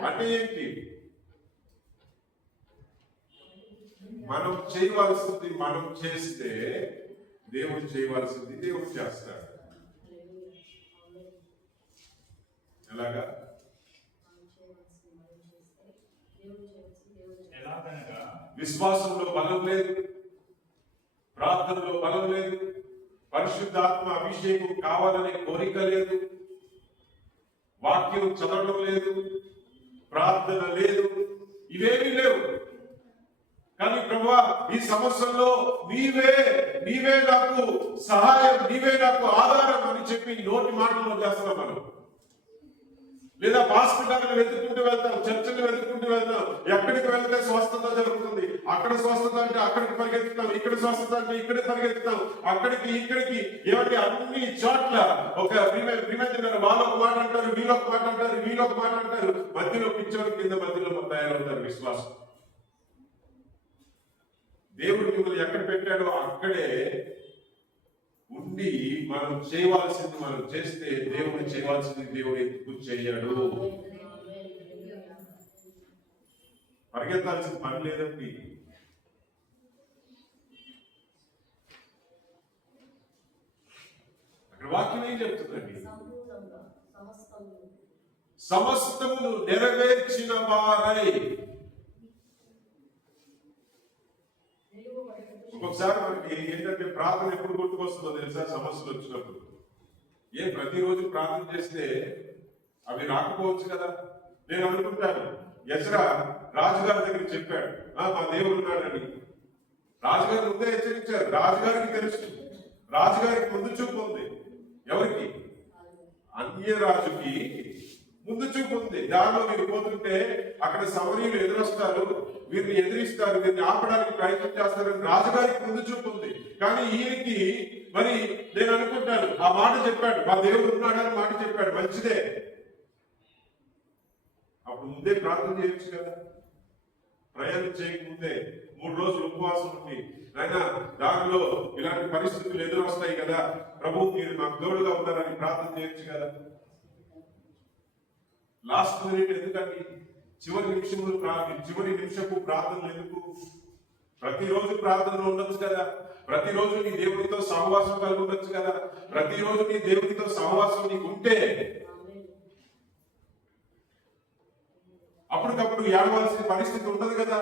అంటే ఏంటి? మనం చేయవలసింది మనం చేస్తే దేవుడు చేయవలసింది దేవుడు చేస్తాడు. ఎలాగా? విశ్వాసంలో బలం లేదు, ప్రార్థనలో బలం లేదు, పరిశుద్ధాత్మ అభిషేకం కావాలనే కోరిక లేదు, వాక్యం చదవడం లేదు, ప్రార్థన లేదు, ఇవేమీ లేవు. కానీ ప్రభువా ఈ సమస్యల్లో నీవే నాకు సహాయం, నీవే నాకు ఆధారం అని చెప్పి నోటి మాటల్లో చేస్తాం మనం. లేదా హాస్పిటల్ని వెతుక్కుంటూ వెళ్తాం, చర్చలు వెతుక్కుంటూ వెళ్తాం. ఎక్కడికి వెళ్తే స్వస్థత జరుగుతుంది, అక్కడ స్వస్థత అంటే అక్కడికి పరిగెత్తుతాం, ఇక్కడ స్వస్థత అంటే ఇక్కడ పరిగెత్తుతాం, అక్కడికి ఇక్కడికి. ఏమంటే అన్ని చోట్ల ఒక వాళ్ళు ఒక మాట అంటారు, వీళ్ళు ఒక మాట అంటారు, వీళ్ళు ఒక మాట అంటారు. మధ్యలో పిచ్చోడి కింద మధ్యలో తయారవుతారు విశ్వాసం. దేవుడు మిమ్మల్ని ఎక్కడ పెట్టాడో అక్కడే ఉండి మనం చేయవలసింది మనం చేస్తే దేవుడు చేయవలసింది దేవుడు ఎందుకు చేయడు? పరిగెత్తాల్సిన పని లేదండి. అక్కడ వాక్యం ఏం చెప్తుందండి? సమస్తమును నెరవేర్చిన వారై. నిలువబడుటకు ఒక్కొక్కసారి మనకి ఏంటంటే ప్రార్థన ఎప్పుడు గుర్తుకొస్తుందో తెలుసా? సమస్యలు వచ్చినప్పుడు. ప్రతిరోజు ప్రార్థన చేస్తే అవి రాకపోవచ్చు కదా. నేను అనుకుంటాను, ఎజ్రా రాజుగారి దగ్గర చెప్పాడు, మా దేవుడు ఉన్నాడని. రాజుగారు ముందే హెచ్చరించారు. రాజుగారికి తెలుసు, రాజుగారికి ముందు చూపు ఉంది. ఎవరికి? అన్య రాజుకి ముందు చూపు ఉంది. దానిలో వీరు పోతుంటే అక్కడ సమరీయులు ఎదురొస్తారు, వీరిని ఎదిరిస్తారు, వీరిని ఆపడానికి ప్రయత్నం చేస్తారని రాజుగారికి ముందు చూపు ఉంది. కానీ ఈయనకి మరి నేను అనుకుంటాను, ఆ మాట చెప్పాడు, మా దేవుడు ఉన్నాడని మాట చెప్పాడు, మంచిదే. అప్పుడు ముందే ప్రార్థన చేయొచ్చు కదా. ప్రయాణం చేయకముందే 3 రోజులు ఉపవాసం ఉండి, అయినా దానిలో ఇలాంటి పరిస్థితులు ఎదురొస్తాయి కదా, ప్రభు మీరు మాకు తోడుగా ఉన్నారని ప్రార్థన చేయొచ్చు కదా. లాస్ట్ మినిట్ ఎందుకండి? చివరి నిమిషపు ప్రార్థనలు ఎందుకు? ప్రతిరోజు ప్రార్థనలు ఉండొచ్చు కదా. ప్రతిరోజు నీ దేవుడితో సహవాసం కలిగి ఉండొచ్చు కదా. ప్రతిరోజు నీ దేవుడితో సహవాసం నీకు ఉంటే అప్పటికప్పుడు ఏడవలసిన పరిస్థితి ఉండదు కదా.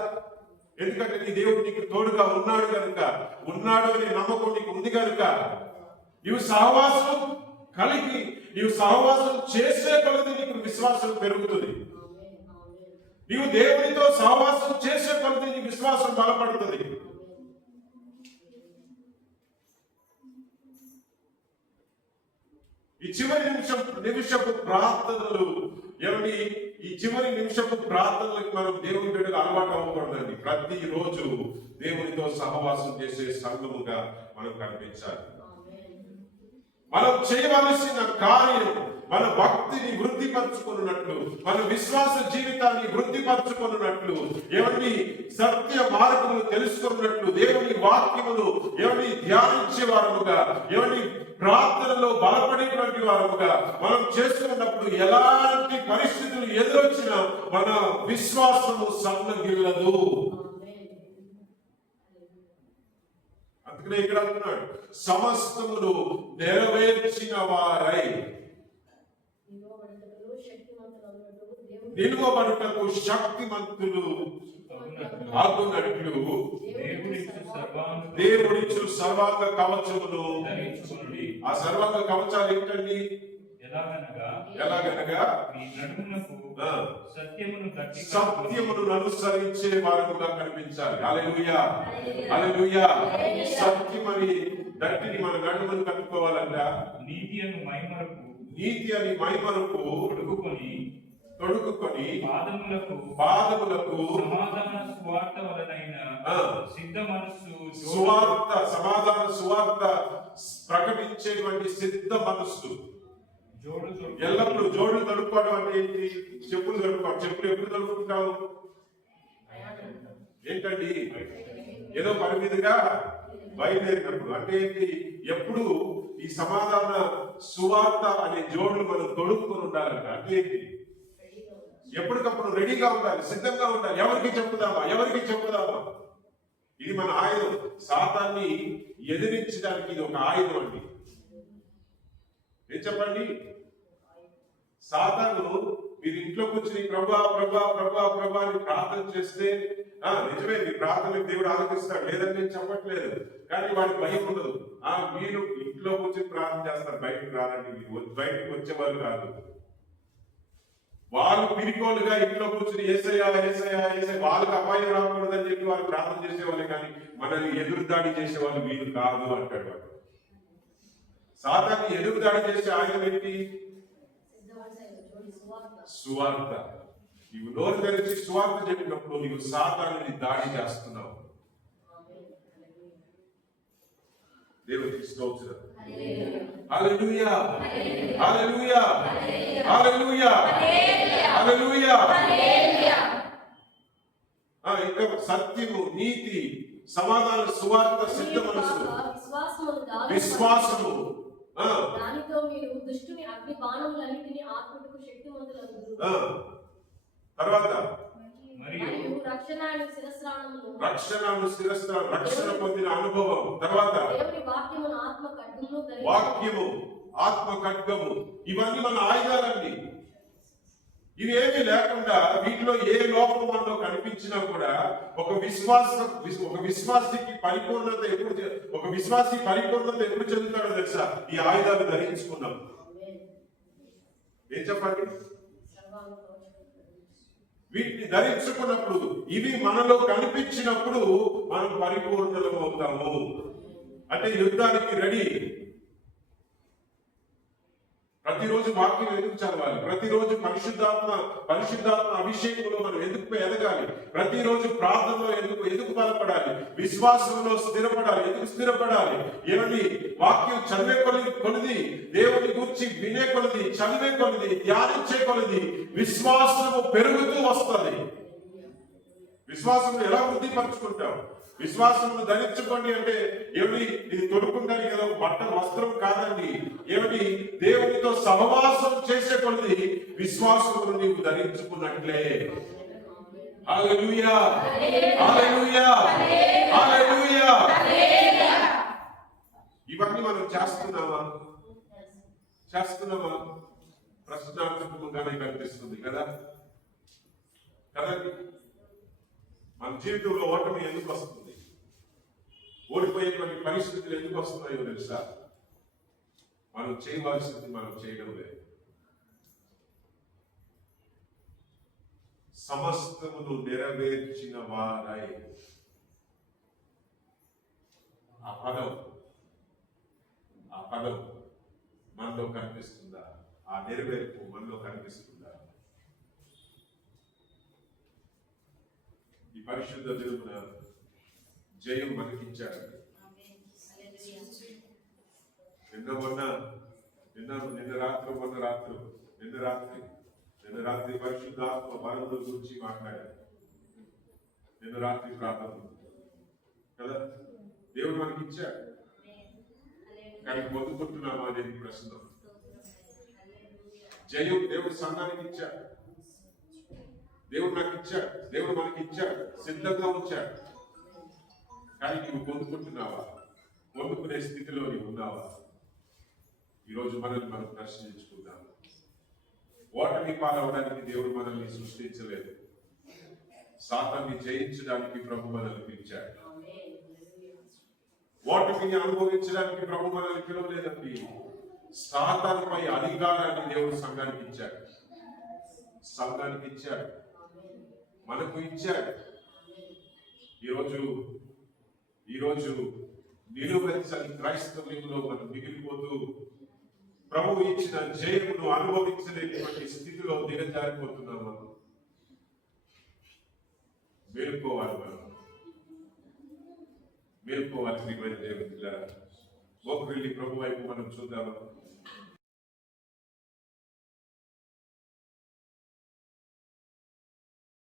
ఎందుకంటే నీ దేవుడు నీకు తోడుగా ఉన్నాడు కనుక, ఉన్నాడు అనే నమ్మకం నీకు ఉంది కనుక, నీవు సహవాసం కలిగి నీవు సహవాసం చేసే కొలది నీకు విశ్వాసం పెరుగుతుంది. నీవు దేవుడితో సహవాసం చేసే కొలది నీ విశ్వాసం బలపడుతుంది. ఈ చివరి నిమిషపు ప్రార్థనలు ఈ చివరి నిమిషపు ప్రార్థనలకు మనం దేవుని బిడ్డగా అలవాటు అవ్వకూడదండి. ప్రతిరోజు దేవునితో సహవాసం చేసే సంఘముగా మనం కనిపించాలి. మనం చేయవలసిన కార్యం మన భక్తిని వృద్ధిపరచుకున్నట్లు, మన విశ్వాస జీవితాన్ని వృద్ధిపరచుకున్నట్లు, సత్య మార్గములు తెలుసుకున్నట్లు, దేవుని వాక్యములు ధ్యానించే వారముగా, ప్రార్థనలో బలపడేటువంటి వారముగా మనం చేస్తున్నప్పుడు ఎలాంటి పరిస్థితులు ఎదురొచ్చినా మన విశ్వాసము సన్నగిల్లదు. అందుకనే ఇక్కడ అంటున్నాడు, సమస్తమును నెరవేర్చిన వారై నిలువబడుటకు శక్తిమంతులు అగునట్లు దేవుడిచ్చు సర్వాంగ కవచమును. ఆ సర్వాంగ కవచాలు ఏంటండి? ఎలాగనగా సత్యమును అనుసరించే వారముగా కనిపించాలి. హల్లెలూయా, హల్లెలూయా. సత్యమని దట్టిని మన నడుమును కట్టుకోవాలంట. నీతి అని మైమరుపు తొడుగుకొని పాదములకు సమాధాన సువార్త ప్రకటించేటువంటి సిద్ధ మనస్సు. ఎల్లప్పుడూ జోడులు తడుపుకోవడం అంటే ఏంటి? చెప్పులు తడుపుకోవడం. చెప్పులు ఎప్పుడు తడుపుకుంటావు? ఏంటండి? ఏదో పని మీదుగా బయలుదేరినప్పుడు. అంటే ఏంటి? ఎప్పుడు ఈ సమాధాన సువార్త అనే జోడులు మనం తొడుక్కుని ఉండాలంట. అంటే ఏంటి? ఎప్పటికప్పుడు రెడీగా ఉండాలి, సిద్ధంగా ఉండాలి. ఎవరికి చెప్పుదామా? ఇది మన ఆయుధం. సాతాన్ని ఎదిరించడానికి ఇది ఒక ఆయుధం అండి. ఏం చెప్పండి? సాతాను మీరు ఇంట్లో కూర్చుని ప్రభా అని ప్రార్థన చేస్తే నిజమే, మీ ప్రార్థన దేవుడు ఆలోచిస్తాడు, లేదని నేను చెప్పట్లేదు. కానీ వాడికి భయం ఉండదు. మీరు ఇంట్లో కూర్చొని ప్రార్థన చేస్తారు, బయటకు రారండి. మీరు బయటకు వచ్చేవాళ్ళు కాదు. వాళ్ళు పిరికోలుగా ఇంట్లో కూర్చుని ఏసయ్యా వాళ్ళకి అపాయం రాకూడదని చెప్పి వాళ్ళు ప్రార్థన చేసేవాళ్ళే, కానీ మనల్ని ఎదురుదాడి చేసేవాళ్ళు వీళ్ళు కాదు అంటాడు వాడు. సాతాన్ని ఎదురుదాడి చేసే ఆయుధం ఏంటి? సువార్త. నీవు నోరు తెరిచి సువార్త చెప్పినప్పుడు నీవు సాతాన్ని దాడి చేస్తున్నావు. దేవునికి స్తోత్రం. హల్లెలూయా, హల్లెలూయా, హల్లెలూయా, హల్లెలూయా. ఇంకా సత్యము, నీతి, సమాధాన సువార్త, సిద్ధ మనసు, విశ్వాసము. దానితో మీరు దుష్టుని అగ్ని బాణములన్నిటిని ఆత్మకు శక్తివంతులగుదురు. తర్వాత రక్షణ పొందిన అనుభవం. తర్వాత వాక్యము, ఆత్మ ఖడ్గము. ఇవన్నీ మన ఆయుధాలండి. ఇవి ఏమీ లేకుండా వీటిలో ఏ లోపం మనలో కనిపించినా కూడా ఒక విశ్వాసికి పరిపూర్ణత ఒక విశ్వాసి పరిపూర్ణత ఎప్పుడు చెందుతాడో తెలుసా? ఈ ఆయుధాలు ధరించుకున్నాం. ఏం చెప్పండి? వీటిని ధరించుకున్నప్పుడు, ఇవి మనలో కనిపించినప్పుడు మనం పరిపూర్ణలం అవుతాము. అంటే యుద్ధానికి రెడీ. ప్రతిరోజు వాక్యం ఎందుకు చదవాలి? ప్రతిరోజు పరిశుద్ధాత్మ అభిషేకంలో మనం ఎందుకు ఎదగాలి? ప్రతిరోజు ప్రార్థనలో ఎందుకు బలపడాలి? విశ్వాసంలో స్థిరపడాలి. ఎందుకు స్థిరపడాలి? ఏమని? వాక్యం చదివే కొలది, దేవుని గురించి వినే కొలది, చదివే కొలది, ధ్యానించే కొలది విశ్వాసము పెరుగుతూ వస్తుంది. విశ్వాసం ఎలా వృద్ధి పరుచుకుంటాం? విశ్వాసమును ధరించుకోండి అంటే ఏమిటి? ఇది తొడుక్కుంటానికి ఏదో వస్త్రం కాదండి. ఏమిటి? దేవునితో సహవాసం చేసే కొలది విశ్వాసమును నీవు ధరించుకున్నట్లే. హల్లెలూయా, హల్లెలూయా, హల్లెలూయా. ఇవన్నీ మనం చేస్తున్నామా? ప్రశ్నార్థకంగానే కనిపిస్తుంది కదా కదండి. మన జీవితంలో ఓటమి ఎందుకు వస్తుంది? ఓడిపోయేటువంటి పరిస్థితులు ఎందుకు వస్తున్నాయో తెలుసా? మనం చేయవలసింది మనం చేయడం లేదు. సమస్తమును నెరవేర్చిన వారై. ఆ పదం మనలో కనిపిస్తుందా? ఆ నెరవేర్పు మనలో కనిపిస్తుందా? ఈ పరిశుద్ధ దినమున జయం మనకిచ్చాడు. నిన్న రాత్రి పరిశుద్ధాత్మ బలముల గురించి మాట్లాడారు. నిన్న రాత్రి ప్రార్థన కదా దేవుడు మనకి ఇచ్చాడు. కానీ పొందుకుంటున్నామా అనేది ప్రశ్న. జయం దేవుడు సంఘానికి ఇచ్చాడు. దేవుడు నాకు ఇచ్చాడు. దేవుడు మనకి ఇచ్చాడు. సిద్ధంగా ఉంచాడు. కానీ నువ్వు పొందుకుంటున్నావా? పొందుకునే స్థితిలో నీవు ఉన్నావా? ఈరోజు మనల్ని మనం ప్రశ్నించుకుందాం. ఓటమి పాలవడానికి దేవుడు మనల్ని సృష్టించలేదు. సాతాన్ని జయించడానికి ప్రభు మనల్ని పిలిచాడు. ఓటమిని అనుభవించడానికి ప్రభు మనల్ని పిలవలేదండి. సాతానుపై అధికారాన్ని దేవుడు సంఘానికి ఇచ్చాడు. మనకు ఇచ్చాడు. ఈరోజు నిలువెచ్చని క్రైస్తవ్యంలో మనం మిగిలిపోతూ ప్రభువు ఇచ్చిన జయమును అనుభవించలేనటువంటి స్థితిలో దిగజారిపోతున్నాము. మేల్కోవాలి ప్రియమైన దేవుని బిడ్డలారా. మోకరిల్లి ప్రభు వైపు మనం చూద్దాము.